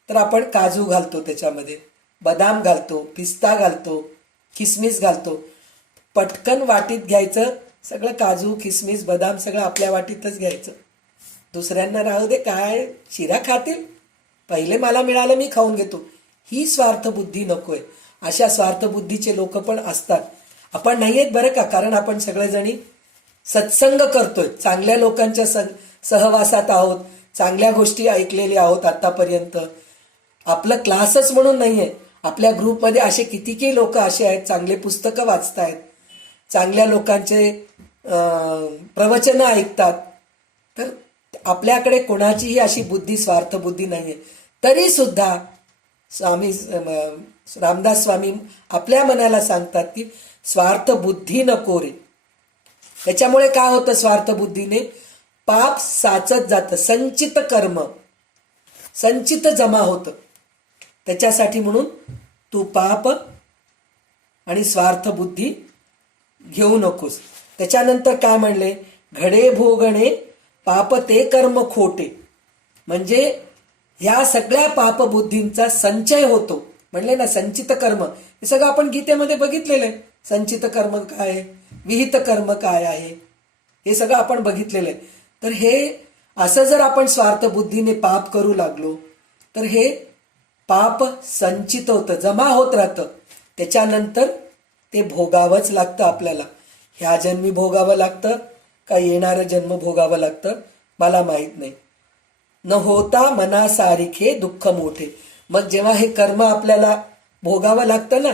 तर आपण काजू घालतो, त्याच्यामध्ये बदाम घालतो, पिस्ता घालतो, किसमिस घालतो. पटकन वाटीत घ्यायचं सगळं, काजू किसमिस बदाम सगळं आपल्या वाटीतच घ्यायचं. दुसऱ्यांना राहू दे, काय शिरा खातील, पहिले मला मिळालं मी खाऊन घेतो. ही स्वार्थबुद्धी नकोय. अशा स्वार्थबुद्धीचे लोक पण असतात. आपण नाही आहेत बरं का, कारण आपण सगळेजणी सत्संग करतोय, चांगल्या लोकांच्या सहवासात आहोत, चांगल्या गोष्टी ऐकलेल्या आहोत आतापर्यंत. आपलं क्लासच म्हणून नाहीये, आपल्या ग्रुपमध्ये असे कितीकी लोक असे आहेत, चांगले पुस्तकं वाचतायत, चांगल्या लोकांचे प्रवचनं ऐकतात. तर आपल्याकडे कोणाचीही अशी बुद्धी स्वार्थ बुद्धी नाहीये. तरी सुद्धा स्वामी रामदास स्वामी आपल्या मनाला सांगतात की स्वार्थ बुद्धी नको रे. त्याच्यामुळे काय होतं, स्वार्थ बुद्धीने पाप साचत जातं, संचित कर्म संचित जमा होतं. त्याच्यासाठी म्हणून तू पाप आणि स्वार्थ बुद्धी घेऊ नकोस. त्याच्यानंतर काय म्हणले, घडे भोगणे पाप ते कर्म खोटे. म्हणजे ह्या सगळ्या पापबुद्धींचा संचय होतो. म्हणले ना संचित कर्म, हे सगळं आपण गीतेमध्ये बघितलेलं आहे. संचित कर्म काय आहे, विहित कर्म काय आहे, हे सगळं आपण बघितलेलं आहे. तर हे असं जर आपण स्वार्थ बुद्धीने पाप करू लागलो तर हे पाप संचित होतं, जमा होत राहतं. त्याच्यानंतर ते भोगावंच लागतं आपल्याला. ह्या जन्मी भोगावं लागतं का येणारं जन्म भोगावं लागतं मला माहीत नाही. न होता मनासारिखे दुःख मोठे. मग जेव्हा हे कर्म आपल्याला भोगावं लागतं ना,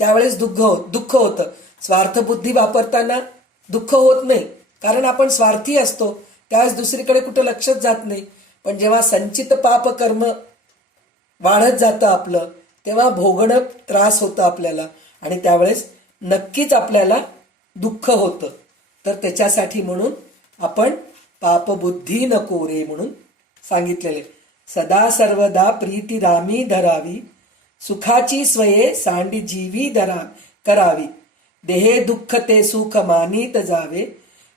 त्यावेळेस दुःख होतं. स्वार्थबुद्धी वापरताना दुःख होत नाही, कारण आपण स्वार्थी असतो, त्यावेळेस दुसरीकडे कुठं लक्षच जात नाही. पण जेव्हा संचित पाप कर्म वाढत जातं आपलं, तेव्हा भोगणं त्रास होतं आपल्याला, आणि त्यावेळेस नक्कीच आपल्याला दुःख होतं. तर त्याच्यासाठी म्हणून आपण पापबुद्धी नको रे म्हणून सांगितलेले. सदा सर्वदा प्रीती रामी धरावी, सुखाची स्वये सांडी जीवी करावी. देहे दुःख ते सुख मानीत जावे,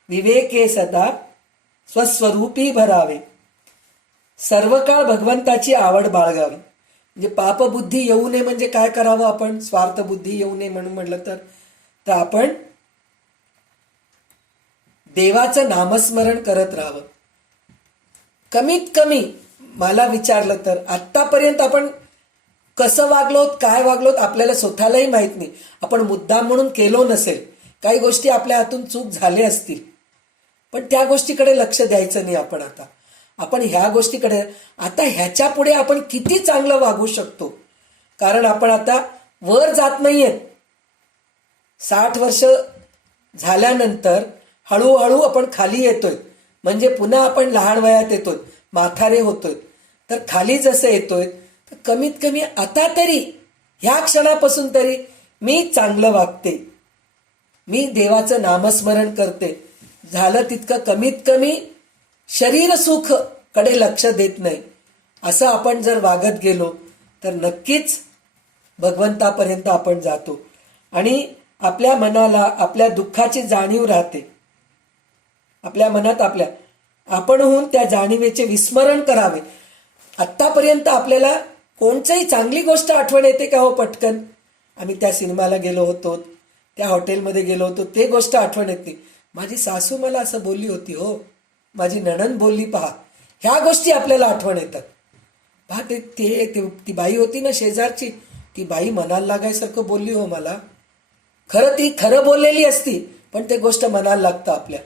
विवेके सदा स्वस्वरूपी भरावे, सर्व काळ भगवंताची आवड बाळगावी. म्हणजे पापबुद्धी येऊ नये म्हणजे काय करावं आपण? स्वार्थ बुद्धी येऊ नये म्हणून म्हटलं तर आपण देवाचं नामस्मरण करत राहावं. कमीत कमी मला विचारलं तर आत्तापर्यंत आपण कसं वागलोत, काय वागलोत आपल्याला स्वतःलाही माहित नाही. आपण मुद्दाम म्हणून केलो नसेल, काही गोष्टी आपल्या हातून चूक झाल्या असतील, पण त्या गोष्टीकडे लक्ष द्यायचं नाही. आपण ह्या गोष्टीकडे आता ह्याच्या पुढे आपण किती चांगलं वागू शकतो, कारण आपण आता वर जात नाहीयेत. 60 वर्ष झाल्यानंतर हळूहळू आपण खाली येतोय, म्हणजे पुन्हा आपण लहान वयात येतोय, म्हातारे होतोय. तर खाली जसं येतोय तर कमीत कमी आता तरी ह्या क्षणापासून तरी मी चांगलं वागते, मी देवाचं नामस्मरण करते. झालं तितकं कमीत कमी शरीर सुख कडे लक्ष देत नाही. असं आपण जर वागत गेलो तर नक्कीच भगवंतापर्यंत आपण जातो आणि आपल्या मनाला आपल्या दुःखाची जाणीव राहते. आपल्या मनात आपणहून त्या जाणीवेचे विस्मरण करावे. आत्तापर्यंत आपल्याला कोणतीही चांगली गोष्ट आठवण येते का हो पटकन? आम्ही त्या सिनेमाला गेलो होतो, त्या हॉटेलमध्ये गेलो होतो, ते गोष्ट आठवण येते. माझी सासू मला असं बोलली होती हो, माझी नणंद बोलली पहा, ह्या गोष्टी आपल्याला आठवण येतात. पहा ती बाई होती ना शेजारची, ती बाई मनाला लागायसारखं बोलली हो मला. ती खरं बोललेली असती, पण ते गोष्ट मनाला लागतं आपल्या.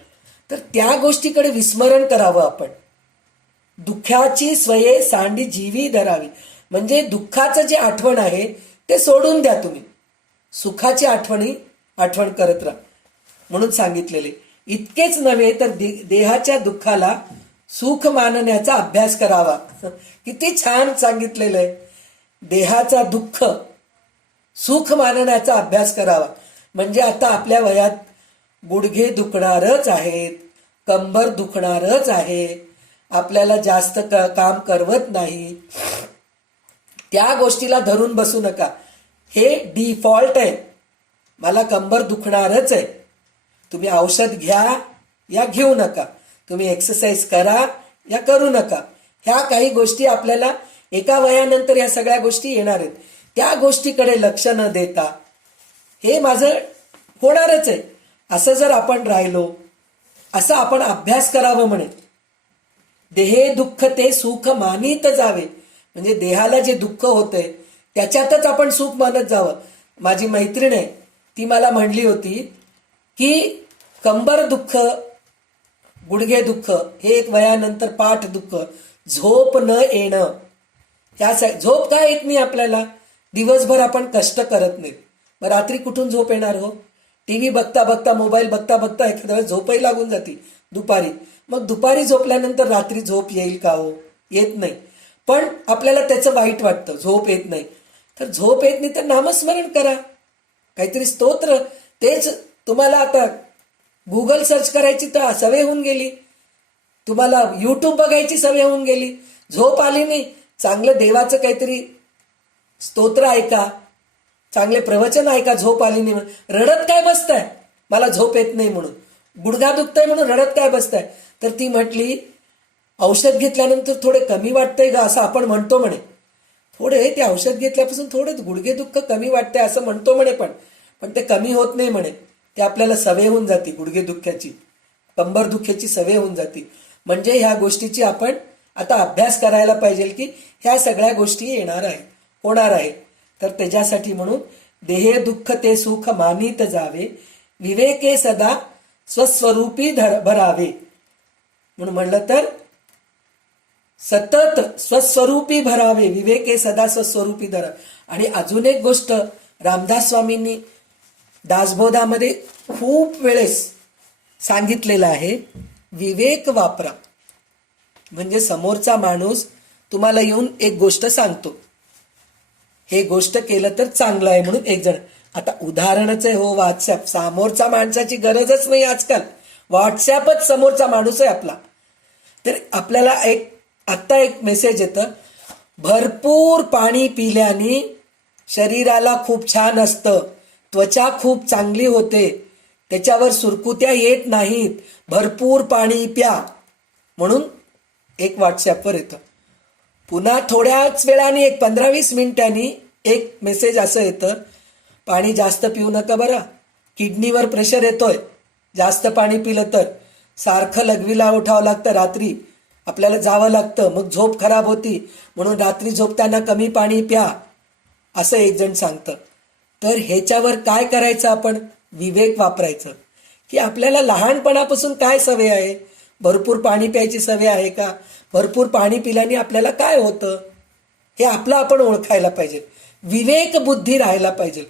तर त्या गोष्टीकडे विस्मरण करावं आपण. दुःखाची स्वये सांडी जीवी धरावी, म्हणजे दुःखाचं जे आठवण आहे ते सोडून द्या तुम्ही, सुखाची आठवण करत राहा म्हणून सांगितलेले. इतकेच नव्हे तर देहाच्या दुःखाला सुख मानण्याचा अभ्यास करावा. किती छान सांगितलेलं आहे. देहाचा दुःख सुख मानण्याचा अभ्यास करावा. म्हणजे आता आपल्या वयात गुडघे दुखणारच आहेत, कंबर दुखणारच आहे, आपल्याला जास्त काम करवत नाही. त्या गोष्टीला धरून बसू नका. हे डिफॉल्ट आहे, मला कंबर दुखणारच आहे. तुम्ही औषध घ्या या घेऊ नका, तुम्ही एक्सरसाइज करा या करू नका. ह्या काही गोष्टी आपल्याला एका वयानंतर या सगळ्या गोष्टी येणार आहेत. त्या गोष्टीकडे लक्ष न देता हे माझं होणारच आहे असं जर आपण राहिलो, असं आपण अभ्यास करावं म्हणे. देहे दुःख ते सुख मानित जावे, म्हणजे देहाला जे दुःख होतंय त्याच्यातच आपण सुख मानत जावं. माझी मैत्रीण आहे, ती मला म्हणली होती की कंबर दुःख, गुडघे दुःख हे एक वयानंतर, पाठ दुःख, झोप न येणं, झोप का येत नाही आपल्याला? दिवसभर आपण कष्ट करत नाही, मग रात्री कुठून झोप येणार हो? टीव्ही बघता बघता, मोबाईल बघता बघता एखाद्या वेळेस झोपही लागून जाते दुपारी. मग दुपारी झोपल्यानंतर रात्री झोप येईल का हो? येत नाही. पण आपल्याला त्याचं वाईट वाटतं, झोप येत नाही. तर झोप येत नाही तर नामस्मरण करा, काहीतरी स्तोत्र. तेच तुम्हाला आता गुगल सर्च करायची तर सवय होऊन गेली, तुम्हाला यूट्यूब बघायची सवय होऊन गेली. झोप आली नाही, चांगलं देवाचं काहीतरी स्तोत्र ऐका, चांगले प्रवचन ऐका. झोप आली नाही म्हणून रडत काय बसताय, मला झोप येत नाही म्हणून, गुडघा दुखताय म्हणून रडत काय बसताय? तर ती म्हटली औषध घेतल्यानंतर थोडे कमी वाटतंय का असं आपण म्हणतो म्हणे. थोडे ते औषध घेतल्यापासून थोडे गुडघे दुःख कमी वाटतंय असं म्हणतो म्हणे, पण ते कमी होत नाही म्हणे. ते आपल्याला सवय होऊन जाते, गुडघे दुःखाची, कंबर दुःखाची सवय होऊन जाते. म्हणजे ह्या गोष्टीची आपण आता अभ्यास करायला पाहिजे की ह्या सगळ्या गोष्टी येणार आहेत, होणार आहेत. तर त्याच्यासाठी म्हणून देहे दुःख ते सुख मानित जावे, विवेके सदा स्वस्वरूपी भरावे. म्हणून म्हणलं तर सतत स्वस्वरूपी भरावे, विवेके सदा स्वस्वरूपी धरावे. आणि अजून एक गोष्ट रामदास स्वामींनी दासबोधामध्ये खूप वेळेस सांगितलेलं आहे, विवेक वापरा. म्हणजे समोरचा माणूस तुम्हाला येऊन एक गोष्ट सांगतो, हे गोष्ट केलं तर चांगलं आहे म्हणून एक जण, आता उदाहरणच आहे हो व्हॉट्सअप, समोरचा माणसाची गरजच नाही आजकाल, व्हॉट्सअपच समोरचा माणूस आहे आपला. तर आपल्याला आत्ता एक मेसेज येतं, भरपूर पाणी पिल्याने शरीराला खूप छान असतं, त्वचा खूप चांगली होते, त्याच्यावर सुरकुत्या येत नाहीत, भरपूर पाणी प्या. म्हणून एक व्हॉट्सॲपवर येतं. पुन्हा थोड्याच वेळाने एक 15-20 मिनिटांनी एक मेसेज असं येतं, पाणी जास्त पिऊ नका बरं, किडनीवर प्रेशर येतोय, जास्त पाणी पिलं तर, सारखं लघवीला उठावं लागतं, रात्री आपल्याला जावं लागतं, मग झोप खराब होती, म्हणून रात्री झोपताना कमी पाणी प्या, असं एक जण सांगतं. तर ह्याच्यावर काय करायचं, आपण विवेक वापरायचं की आपल्याला लहानपणापासून काय सवय आहे. भरपूर पाणी प्यायची सवय आहे का, भरपूर पाणी पिल्याने आपल्याला काय होतं हे आपलं आपण ओळखायला पाहिजे. विवेक बुद्धी राहायला पाहिजे.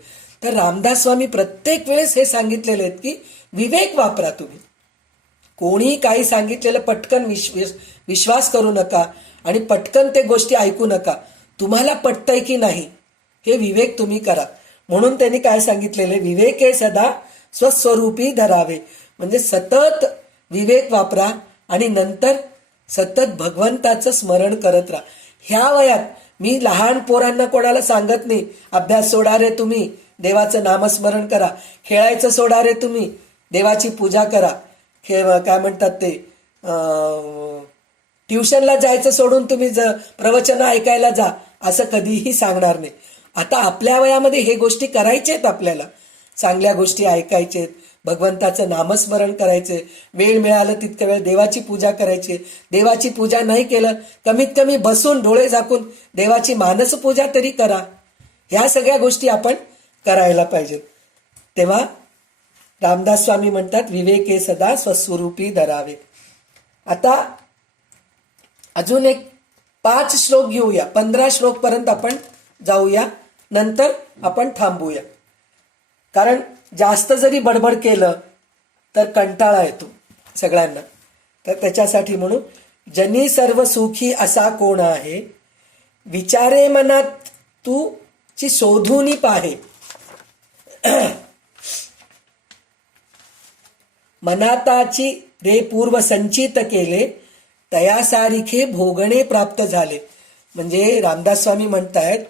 तर रामदास स्वामी प्रत्येक वेळेस हे सांगितलेले आहेत की विवेक वापरा. तुम्ही कोणी काही सांगितलेलं पटकन विश्वास करू नका आणि पटकन ते गोष्टी ऐकू नका. तुम्हाला पटतंय की नाही हे विवेक तुम्ही करा. म्हणून त्यांनी काय सांगितलेले, विवेके सदा स्वस्वरूपी धरावे. म्हणजे सतत विवेक वापरा आणि नंतर सतत भगवंताचं स्मरण करत राहा. ह्या वयात मी लहान पोरांना कोणाला सांगत नाही अभ्यास सोडा रे तुम्ही, देवाचं नामस्मरण करा. खेळायचं सोडा रे तुम्ही, देवाची पूजा करा. काय म्हणतात ते, ट्युशनला जायचं सोडून तुम्ही प्रवचन ऐकायला जा, असं कधीही सांगणार नाही. आता आपल्या वयामध्ये हे गोष्टी करायच्या आहेत. आपल्याला चांगल्या गोष्टी ऐकायचे, भगवंताचं नामस्मरण करायचे, वेळ मिळालं तितक्या वेळ देवाची पूजा करायची. देवाची पूजा नाही केलं, कमीत कमी बसून डोळे झाकून देवाची मानस पूजा तरी करा. ह्या सगळ्या गोष्टी आपण करायला पाहिजेत. तेव्हा रामदास स्वामी म्हणतात विवेके सदा स्वस्वरूपी धरावे. आता अजून एक 5 श्लोक घेऊया, 15 श्लोक पर्यंत आपण जाऊया, नंतर आपण थांबूया. कारण जास्त जरी बडबड केलं तर कंटाळा येतो सगळ्यांना. तर त्याच्यासाठी म्हणून जनी सर्व सुखी असा कोण आहे, विचारे मनात तू ची शोधूनी पाहे. मनाताची रे पूर्व संचित केले, तयासारिखे भोगणे प्राप्त झाले. म्हणजे रामदास स्वामी म्हणतायत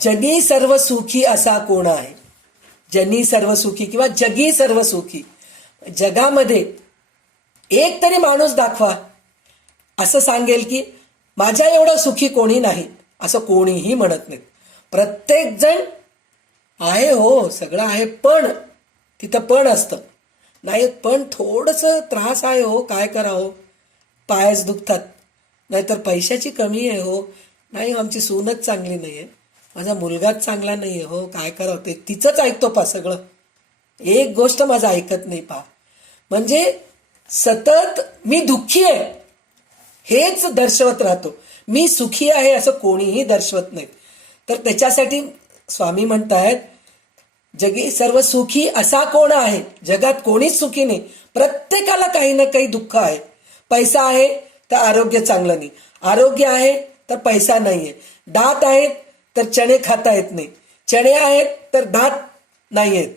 जनी सर्व सुखी असा कोण आहे. जनी सर्व सुखी किंवा जगी सर्व सुखी. जगामध्ये एक तरी माणूस दाखवा असं सांगेल की माझ्या एवढं सुखी कोणी नाही, असं कोणीही म्हणत नाही. प्रत्येक जण आहे, हो सगळं आहे, पण तिथं पण असतं. नाही पण थोडंसं त्रास आहे हो, काय करावं, पायच दुखतात, नाहीतर पैशाची कमी आहे हो, नाही आमची सूनच चांगली नाही आहे, माझा मुलगाच चांगला नाही आहे हो, काय करावं, ते तिचंच ऐकतो पा सगळं, एक गोष्ट माझं ऐकत नाही पा. म्हणजे सतत मी दुःखी आहे हेच दर्शवत राहतो, मी सुखी आहे असं कोणीही दर्शवत नाहीत. तर त्याच्यासाठी स्वामी म्हणतायत जगी सर्व सुखी असा कोण आहे. जगात कोणीच सुखी नाही, प्रत्येकाला काही ना काही दुःख आहे. पैसा आहे तर आरोग्य चांगलं नाही, आरोग्य आहे तर पैसा नाही आहे, दात आहेत तर चणे खाता येत नाही, चणे आहेत तर दात नाही आहेत,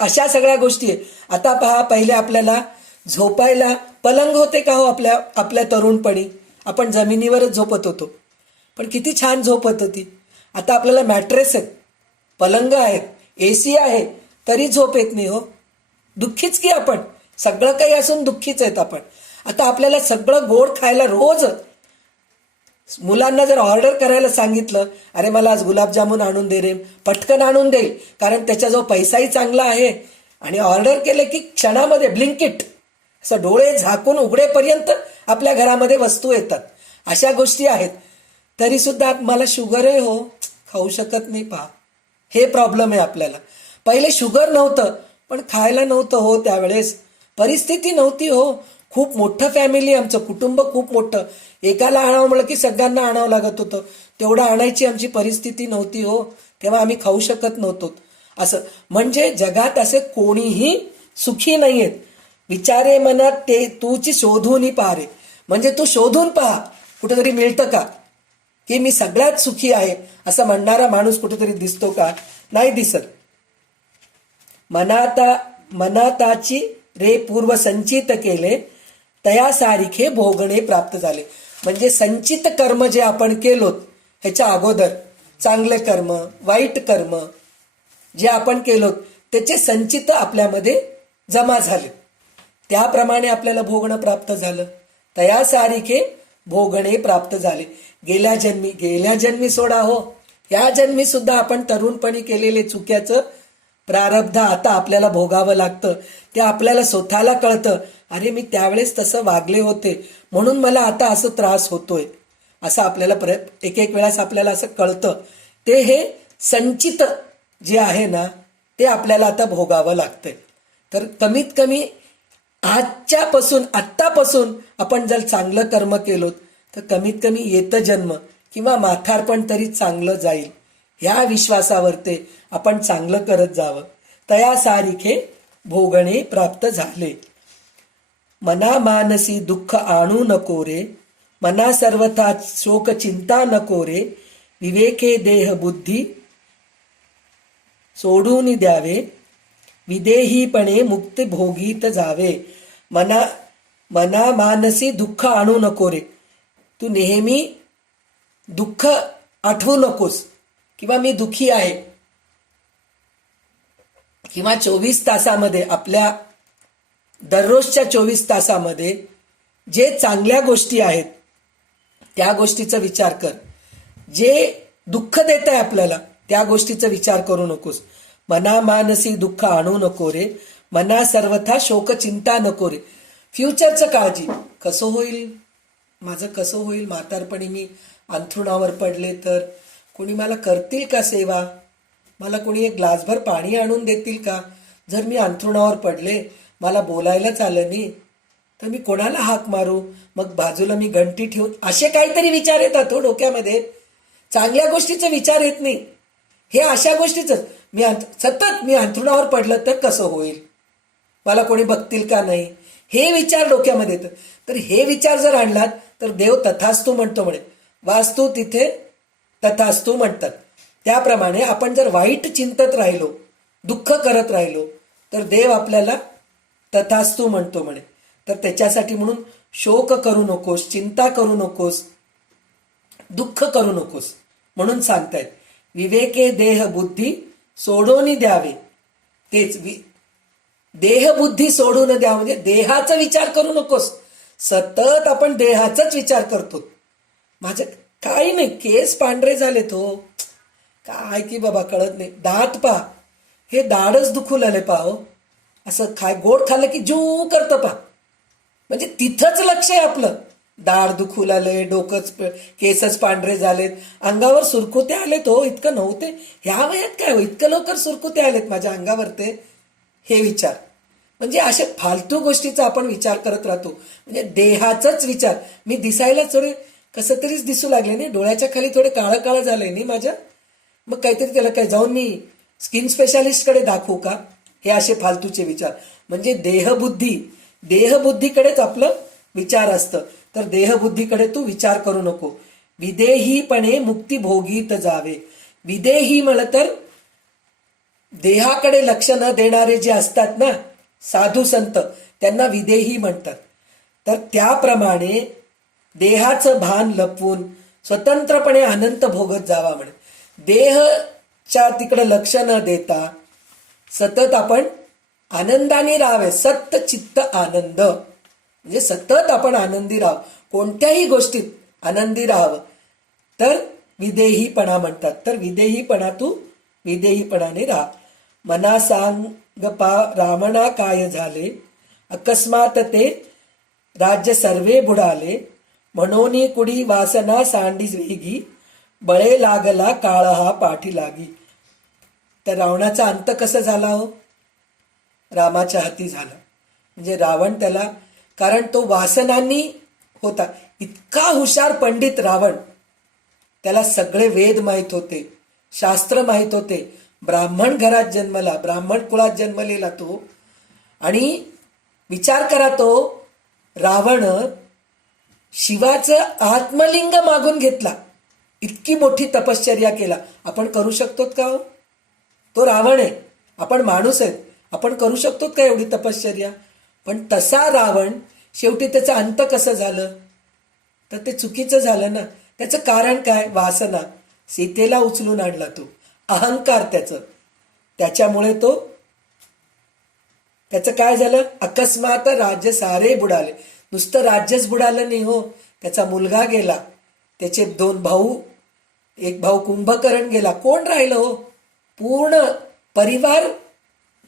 अशा सगळ्या गोष्टी आहेत. आता पहा, पहिले आपल्याला झोपायला पलंग होते का हो, आपल्या तरुणपणी आपण जमिनीवरच झोपत होतो, पण किती छान झोप होत होती. आता आपल्याला मॅट्रेस आहेत, पलंग आहेत, AC आहे, तरी झोप येत नाही हो, दुःखीच की आपण, सगळं काही असून दुःखीच आहेत आपण. आता आपल्याला सगळं गोड खायला रोज, मुलांना जर ऑर्डर करायला सांगितलं, अरे मला आज गुलाबजामुन आणून दे रे, पटकन आणून देईल, कारण त्याच्याजवळ पैसाही चांगला आहे, आणि ऑर्डर केले की क्षणामध्ये ब्लिंकिट, असं डोळे झाकून उघडेपर्यंत आपल्या घरामध्ये वस्तू येतात. अशा गोष्टी आहेत. तरी सुद्धा मला शुगर आहे हो, खाऊ शकत नाही पहा, हे प्रॉब्लेम आहे आपल्याला. पहिले शुगर नव्हतं पण खायला नव्हतं हो, त्यावेळेस परिस्थिती नव्हती हो, खूप मोठं फॅमिली, आमचं कुटुंब खूप मोठं, एकाला आणावं म्हणलं की सगळ्यांना आणावं लागत होतं, तेवढं आणायची आमची परिस्थिती नव्हती हो, तेव्हा आम्ही खाऊ शकत नव्हतो. असं म्हणजे जगात असे कोणीही सुखी नाही आहेत. विचारे मनात ते तूची शोधून पाहारे, म्हणजे तू शोधून पहा कुठेतरी मिळतं का की मी सगळ्यात सुखी आहे असं म्हणणारा माणूस कुठेतरी दिसतो का, नाही दिसत. मनाताची रे पूर्व संचित केले, तयासारिखे भोगणे प्राप्त झाले. म्हणजे संचित कर्म जे आपण केलोत ह्याच्या अगोदर, चांगले कर्म वाईट कर्म जे आपण केलोत त्याचे संचित आपल्यामध्ये जमा झाले. त्याप्रमाणे आपल्याला भोगणं प्राप्त झालं. तया सारिखे भोगणे प्राप्त झाले. गेल्या जन्मी सोडा हो, या जन्मी सुद्धा आपण तरुणपणी केलेले चुक्याचं प्रारब्ध आता आपल्याला भोगावं लागतं. ते आपल्याला स्वतःला कळतं, अरे मी त्यावेळेस तसं वागले होते म्हणून मला आता असं त्रास होतोय, असं आपल्याला एक वेळेस आपल्याला असं कळतं. ते हे संचित जे आहे ना ते आपल्याला आता भोगावं लागतंय. तर कमीत कमी आत्तापासून आपण जर चांगलं कर्म केलो तर कमीत कमी येतं जन्म किंवा म्हातारपण तरी चांगलं जाईल, ह्या विश्वासावर ते आपण चांगलं करत जावं. तया सारिखे भोगणे प्राप्त झाले. मना मानसी दुःख आणू नको रे, मना सर्वथा शोक चिंता नको रे, विवेके देह बुद्धी सोडून द्यावे, विदेहीपणे मुक्त भोगीत जावे. मना मानसी दुःख आणू नको रे, तू नेहमी दुःख आठवू नकोस किंवा मी दुःखी आहे, किंवा 24 तासामध्ये आपल्या दररोजच्या 24 तासामध्ये जे चांगल्या गोष्टी आहेत त्या गोष्टीचा विचार कर. जे दुःख देत आहे आपल्याला त्या गोष्टीचा विचार करू नकोस. मना मानसी दुःख आणू नको रे, मना सर्वथा शोक चिंता नको रे. फ्युचरचं काळजी, कसं होईल माझं, कसं होईल म्हातारपणी, मी अंथरुणावर पडले तर कोणी मला करतील का सेवा, मला कोणी एक ग्लासभर पाणी आणून देतील का, जर मी अंथरुणावर पडले मला बोलायलाच आलं नाही तर मी कोणाला हाक मारू, मग बाजूला मी घंटी ठेवून, असे काहीतरी विचार येतात हो डोक्यामध्ये. चांगल्या गोष्टीचे विचार येत नाही. हे अशा गोष्टीच सतत मी अंथरुणावर पडलं तर कसं होईल, मला कोणी बघतील का नाही, हे विचार डोक्यामध्ये येतं. तर हे विचार जर आणलात तर देव तथास्तू म्हणतो म्हणे. वास्तू तिथे तथास्तू म्हणतात. त्याप्रमाणे आपण जर वाईट चिंतत राहिलो, दुःख करत राहिलो तर देव आपल्याला तथास्तू म्हणतो म्हणे. तर त्याच्यासाठी म्हणून शोक करू नकोस, चिंता करू नकोस, दुःख करू नकोस म्हणून सांगतायत. विवेके देह बुद्धी सोडून द्यावे. तेच देहबुद्धी सोडून द्या म्हणजे देहाचा विचार करू नकोस. सतत आपण देहाचाच विचार करतो. माझं काही नाही, केस पांढरे झाले तो काय की बाबा कळत नाही, दात पा, हे दाढच दुखू लागले पा हो, असं गोड खाल्लं की जू करतं पा, म्हणजे तिथंच लक्ष आहे आपलं. दाढ दुखू लागले, डोकंच, केसच पांढरे झालेत, अंगावर सुरकुते आलेत हो, इतकं नव्हते ह्या वयात, काय हो इतकं लवकर सुरकुते आलेत माझ्या अंगावर, ते हे विचार. म्हणजे अशा फालतू गोष्टीचा आपण विचार करत राहतो. म्हणजे देहाचाच विचार. मी दिसायला थोडे कसं तरीच दिसू लागले नाही, डोळ्याच्या खाली थोडे काळं काळं झालंय नाही माझ्या, मग काहीतरी त्याला काय जाऊन मी स्किन स्पेशालिस्टकडे दाखवू का, हे असे फालतूचे विचार. म्हणजे देहबुद्धीकडेच आपलं विचार असतं. तर देहबुद्धीकडे तू विचार करू नको. विदेहीपणे मुक्ती भोगीत जावे. विदेही म्हणलं तर देहाकडे लक्ष न देणारे जे असतात ना साधू संत, त्यांना विदेही म्हणतात. तर त्याप्रमाणे देहाचं भान लपवून स्वतंत्रपणे आनंद भोगत जावा म्हणे. देहच्या तिकडे लक्ष न देता सतत आपण आनंदाने राहावे. सत्य चित्त आनंद म्हणजे सतत आपण आनंदी राहावं, कोणत्याही गोष्टीत आनंदी राहावं. तर विदेहीपणा म्हणतात. तर विदेहीपणाने राहा. मना सांग पा रावणा काय झाले, अकस्मात ते राज्य सर्वे बुडाले, म्हणून कुडी वासना सांडी वेगी, बळे लागला काळ हा पाठी लागी. तर रावणाचा अंत कसा झाला हो, रामाच्या हाती झाला. म्हणजे रावण त्याला, कारण तो वासनांनी होता, इतका हुशार पंडित रावण, त्याला सगळे वेद माहीत होते, शास्त्र माहीत होते, ब्राह्मण घरात जन्मला, ब्राह्मण कुळात जन्मलेला तो. आणि विचार करा, तो रावण शिवाचं आत्मलिंग मागून घेतला, इतकी मोठी तपश्चर्या केला. आपण करू शकतो का हो? तो रावण आहे, आपण माणूस आहेत, आपण करू शकतो का एवढी तपश्चर्या? पण तसा रावण शेवटी त्याचं अंत कसं झालं, तर ते चुकीचं झालं ना. त्याचं कारण काय? वासना. सीतेला उचलून आणला तो, अहंकार त्याच्यामुळे तो त्याचं काय झालं? अकस्मात राज्य सारे बुडाले. नुसतं राज्यच बुडालं नाही हो, त्याचा मुलगा गेला, त्याचे 2 भाऊ, एक भाऊ कुंभकर्ण गेला. कोण राहिलं हो? पूर्ण परिवार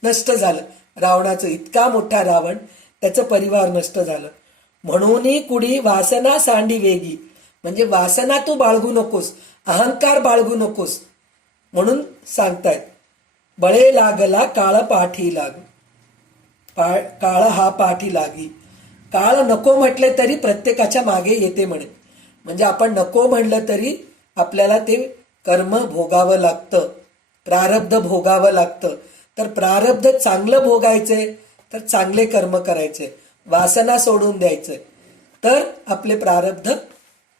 नष्ट झालं. रावणाचं इतका मोठा रावण, त्याचं परिवार नष्ट झालं. म्हणूनही कुडी वासना सांडी वेगी, म्हणजे वासना तू बाळगू नकोस, अहंकार बाळगू नकोस म्हणून सांगतायत. बळे लागला काळ पाठी लागू, काळ हा पाठी लागी. काळ नको म्हटले तरी प्रत्येकाच्या मागे येते म्हणे. म्हणजे आपण नको म्हणलं तरी आपल्याला ते कर्म भोगावं लागतं, प्रारब्ध भोगावं लागतं. तर प्रारब्ध चांगलं भोगायचे तर चांगले कर्म करायचे, वासना सोडून द्यायचे, तर आपले प्रारब्ध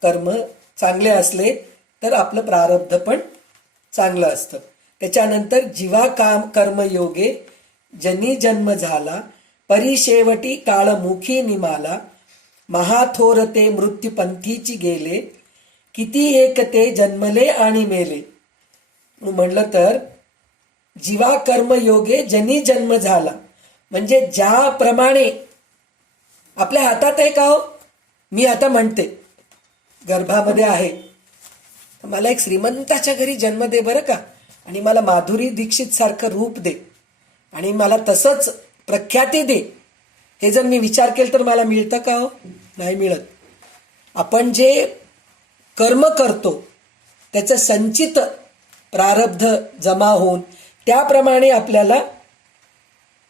कर्म चांगले असले तर आपलं प्रारब्ध पण चांगलं असतं. त्याच्यानंतर जीवा काम कर्मयोगे जनी जन्म झाला, परिशेवटी काळमुखी निमाला, महाथोरते मृत्यूपंथीची गेले, किती एक ते जन्मले आणि मेले. म्हणलं तर जीवा कर्मयोगे जनी जन्म झाला, म्हणजे ज्याप्रमाणे आपल्या हातात आहे का हो. मी आता म्हणते गर्भामध्ये आहे, मला एक श्रीमंताच्या घरी जन्म दे बरं का, आणि मला माधुरी दीक्षित सारखं रूप दे, आणि मला तसंच प्रख्याती दे. हे जर मी विचार केलं तर मला मिळतं का हो? नाही मिळत. आपण जे कर्म करतो त्याचं संचित प्रारब्ध जमा होऊन त्याप्रमाणे आपल्याला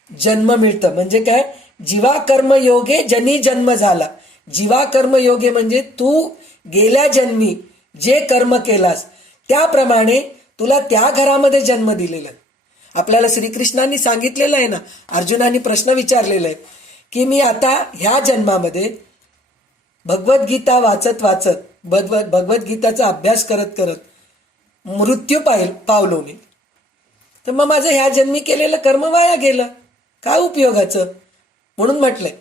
जन्म मिळतं. म्हणजे काय? जीवा कर्मयोगे जनी जन्म झाला. जीवा कर्मयोगे म्हणजे तू गेल्या जन्मी जे कर्म केलास त्याप्रमाणे तुला त्या घरामध्ये जन्म दिलेला. आपल्याला श्रीकृष्णांनी सांगितलेलं आहे ना, अर्जुनांनी प्रश्न विचारलेला आहे की मी आता ह्या जन्मामध्ये भगवद्गीता वाचत वाचत, भगवद्गीताचा अभ्यास करत करत मृत्यू पावलो मी, तर मग माझं ह्या जन्मी केलेलं कर्म वाया गेलं, काय उपयोगाचं म्हणून म्हटलंय.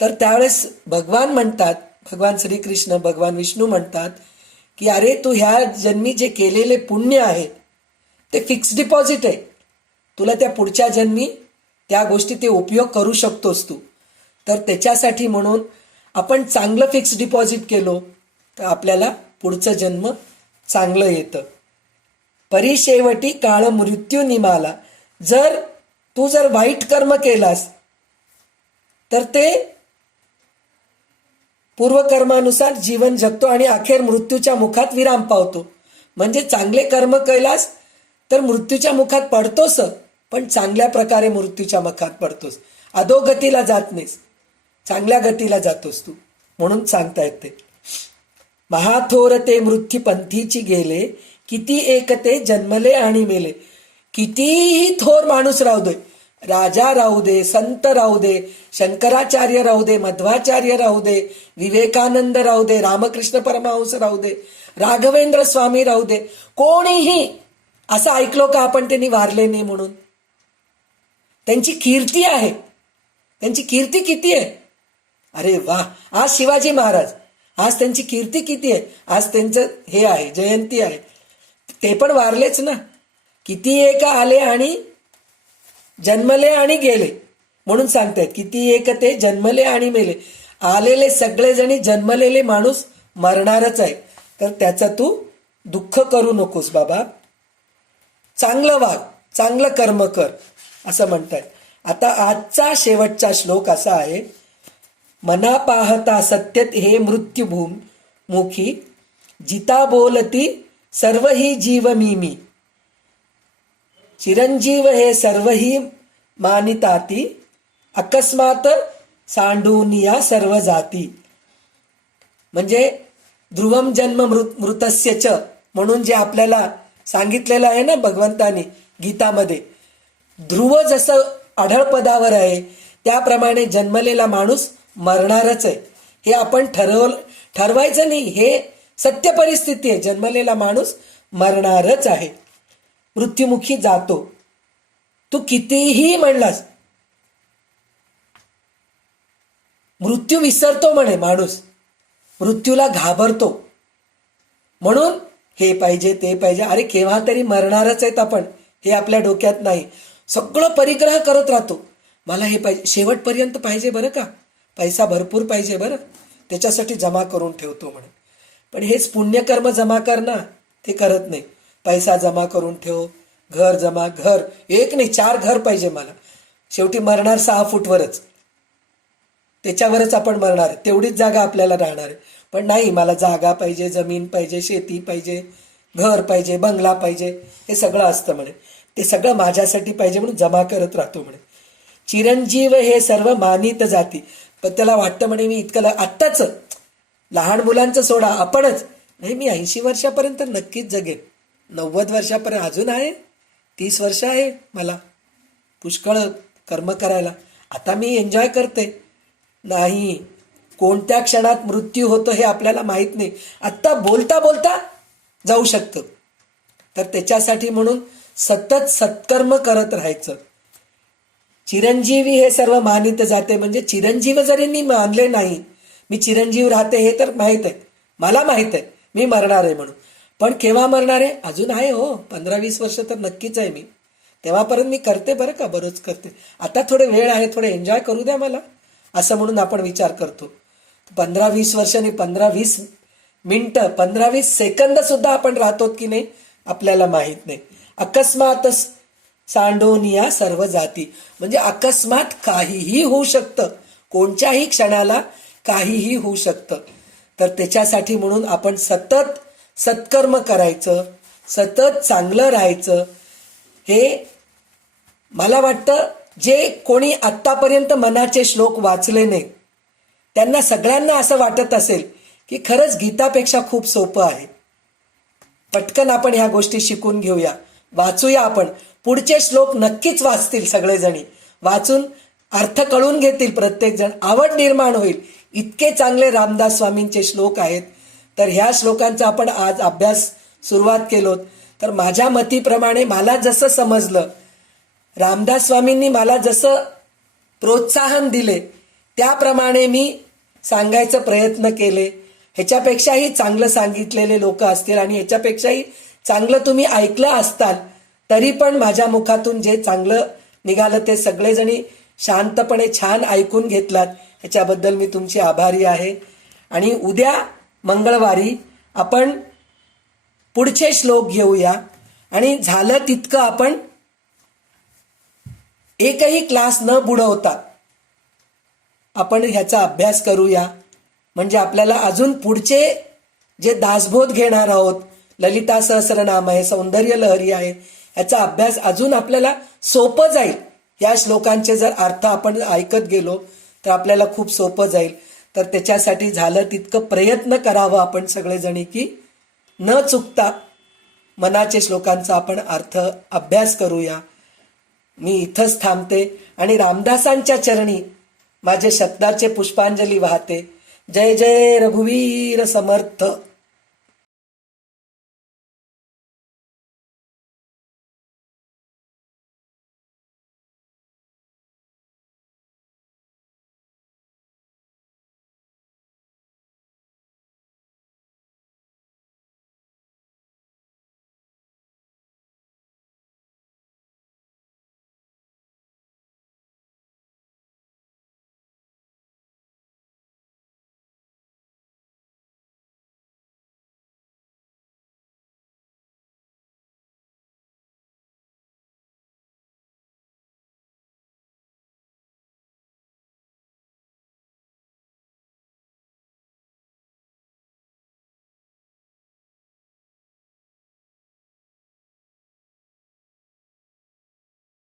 तर त्यावेळेस भगवान म्हणतात, भगवान श्रीकृष्ण, भगवान विष्णू म्हणतात की अरे तू ह्या जन्मी जे केलेले पुण्य आहे ते फिक्स डिपॉझिट आहे, तुला त्या पुढच्या जन्मी त्या गोष्टी ते उपयोग करू शकतोस तू. तर त्याच्यासाठी म्हणून आपण चांगलं फिक्स डिपॉझिट केलो तर आपल्याला पुढचं जन्म चांगलं येतं. परिशेवटी काळ मृत्यू निमाला, जर तू जर वाईट कर्म केलास तर ते पूर्वकर्मानुसार जीवन जगतो आणि अखेर मृत्यूच्या मुखात विराम पावतो. म्हणजे चांगले कर्म केलास तर मृत्यूच्या मुखात पडतोस, पण चांगल्या प्रकारे मृत्यूच्या मुखात पडतोस, अधोगतीला जात नाहीस, चांगल्या गतीला जातोस तू म्हणून सांगतायत ते. महाथोरते मृत्यूपंथीची गेले, किती एकते जन्मले आणि मेले. कितीही थोर माणूस राहू दे, राजा राहू दे, संत राहू दे, शंकराचार्य राहू दे, मध्वाचार्य राहू दे, विवेकानंद राहू दे, रामकृष्ण परमहंस राहू दे, राघवेंद्र स्वामी राहू दे, कोणीही असं ऐकलो का आपण त्यांनी वारले नाही म्हणून? त्यांची कीर्ती आहे. त्यांची कीर्ती किती आहे? अरे वा, आज शिवाजी महाराज, आज त्यांची कीर्ती किती आहे, आज त्यांचं हे आहे, जयंती आहे. ते पण वारलेच ना. किती एक आले आणि जन्मले आणि गेले म्हणून सांगतायत. किती एक ते जन्मले आणि मेले. आलेले सगळेजणी, जन्मलेले माणूस मरणारच आहे, तर त्याचा तू दुःख करू नकोस बाबा. चांगलं वाग, चांगलं कर्म कर असं म्हणतायत. आता आजचा शेवटचा श्लोक असा आहे. मना पाहता सत्यत हे मृत्यूभूम मुखी, जिता बोलती सर्व ही जीव मी. चिरंजीव हे सर्वही मानिताती, अकस्मात सांडूनिया सर्व जाती. म्हणजे ध्रुवम जन्म मृतस्य च म्हणून जे आपल्याला सांगितलेलं आहे ना भगवंतानी गीतामध्ये, ध्रुव जसं आढळ पदावर आहे त्याप्रमाणे जन्मलेला माणूस मरणारच आहे. हे आपण ठरवायचं नाही, हे सत्य परिस्थिती आहे. जन्मलेला माणूस मरणारच आहे, मृत्युमुखी जातो. तू कितीही म्हणलास, मृत्यू विसरतो म्हणे माणूस, मृत्यूला घाबरतो. म्हणून हे पाहिजे ते पाहिजे, अरे केव्हा तरी मरणारच आहेत आपण, हे आपल्या डोक्यात नाही. सगळं परिग्रह करत राहतो. मला हे पाहिजे, शेवटपर्यंत पाहिजे बरं का, पैसा भरपूर पाहिजे बरं, त्याच्यासाठी जमा करून ठेवतो म्हणे. पण हेच पुण्यकर्म जमा कर ना, ते करत नाही. पैसा जमा करून ठेव, घर जमा, घर एक नाही 4 घर पाहिजे मला. शेवटी मरणार 6 फूटवरच, त्याच्यावरच आपण मरणार, तेवढीच जागा आपल्याला राहणार आहे. पण नाही, मला जागा पाहिजे, जमीन पाहिजे, शेती पाहिजे, घर पाहिजे, बंगला पाहिजे, हे सगळं असतं म्हणे. ते सगळं माझ्यासाठी पाहिजे म्हणून जमा करत राहतो म्हणे. चिरंजीव हे सर्व मानित जाती. पण त्याला वाटतं म्हणे मी इतकं आत्ताच लहान मुलांचं सोडा, आपणच नाही, मी 80 वर्षापर्यंत नक्कीच जगेन, 90 वर्षापर्यंत अजून आहे, 30 वर्ष आहे मला पुष्कळ कर्म करायला, आता मी एन्जॉय करते. नाही, कोणत्या क्षणात मृत्यू होतो हे आपल्याला माहीत नाही. आत्ता बोलता बोलता जाऊ शकतं. तर त्याच्यासाठी म्हणून सतत सत्कर्म करत राहायचं. चिरंजीवी हे सर्व मानित जाते, म्हणजे चिरंजीव जरी मी मानले नाही, मी चिरंजीव राहते हे तर माहीत आहे, मला माहीत आहे मी मरणार आहे म्हणून. पण केव्हा मरणार आहे अजून आहे हो, 15-20 वर्ष तर नक्कीच आहे मी. तेव्हापर्यंत मी करते बरं का, बरोच करते. आता थोडे वेळ आहे, थोडे एन्जॉय करू द्या मला, असं म्हणून आपण विचार करतो. 15-20 वर्षांनी 15-20 मिनिटं, 15-20 सेकंद सुद्धा आपण राहतो की नाही आपल्याला माहीत नाही. अकस्मातच सांडोनिया सर्व जाती, म्हणजे अकस्मात काहीही होऊ शकतं, कोणत्याही क्षणाला काहीही होऊ शकतं. तर त्याच्यासाठी म्हणून आपण सतत सत्कर्म करायचं, सतत चांगलं राहायचं. हे मला वाटतं जे कोणी आत्तापर्यंत मनाचे श्लोक वाचले नाहीत त्यांना सगळ्यांना असं वाटत असेल की खरंच गीतापेक्षा खूप सोपं आहे. पटकन आपण ह्या गोष्टी शिकून घेऊया, वाचूया. आपण पुढचे श्लोक नक्कीच वाचतील सगळेजणी, वाचून अर्थ कळून घेतील प्रत्येकजण, आवड निर्माण होईल. इतके चांगले रामदास स्वामींचे श्लोक आहेत. तर ह्या श्लोकांचा आपण आज अभ्यास सुरुवात केलो. तर माझ्या मतीप्रमाणे मला जसं समजलं, रामदास स्वामींनी मला जसं प्रोत्साहन दिले त्याप्रमाणे मी सांगायचा प्रयत्न केले. ह्याच्यापेक्षाही चांगलं सांगितलेले लोक असतील आणि ह्याच्यापेक्षाही चांगलं तुम्ही ऐकलं असताल, तरी पण माझ्या मुखातून जे चांगलं निघालं ते सगळेजणी शांतपणे छान ऐकून घेतलात, ह्याच्याबद्दल मी तुमची आभारी आहे. आणि उद्या मंगळवारी आपण पुढचे श्लोक घेऊया आणि झालं तितकं आपण एकही क्लास न बुडवता आपण ह्याचा अभ्यास करूया. म्हणजे आपल्याला अजून पुढचे जे दासबोध घेणार आहोत, ललिता सहस्रनाम आहे, सौंदर्य लहरी आहे, ह्याचा अभ्यास अजून आपल्याला सोपं जाईल. या श्लोकांचे जर अर्थ आपण ऐकत गेलो तर आपल्याला खूप सोपं जाईल. तर त्याच्यासाठी झालं तितकं प्रयत्न करावा आपण सगळेजणी की न चुकता मनाचे श्लोकांचा आपण अर्थ अभ्यास करूया. मी इथंच थांबते आणि रामदासांच्या चरणी माझे शब्दाचे पुष्पांजली वाहते. जय जय रघुवीर समर्थ.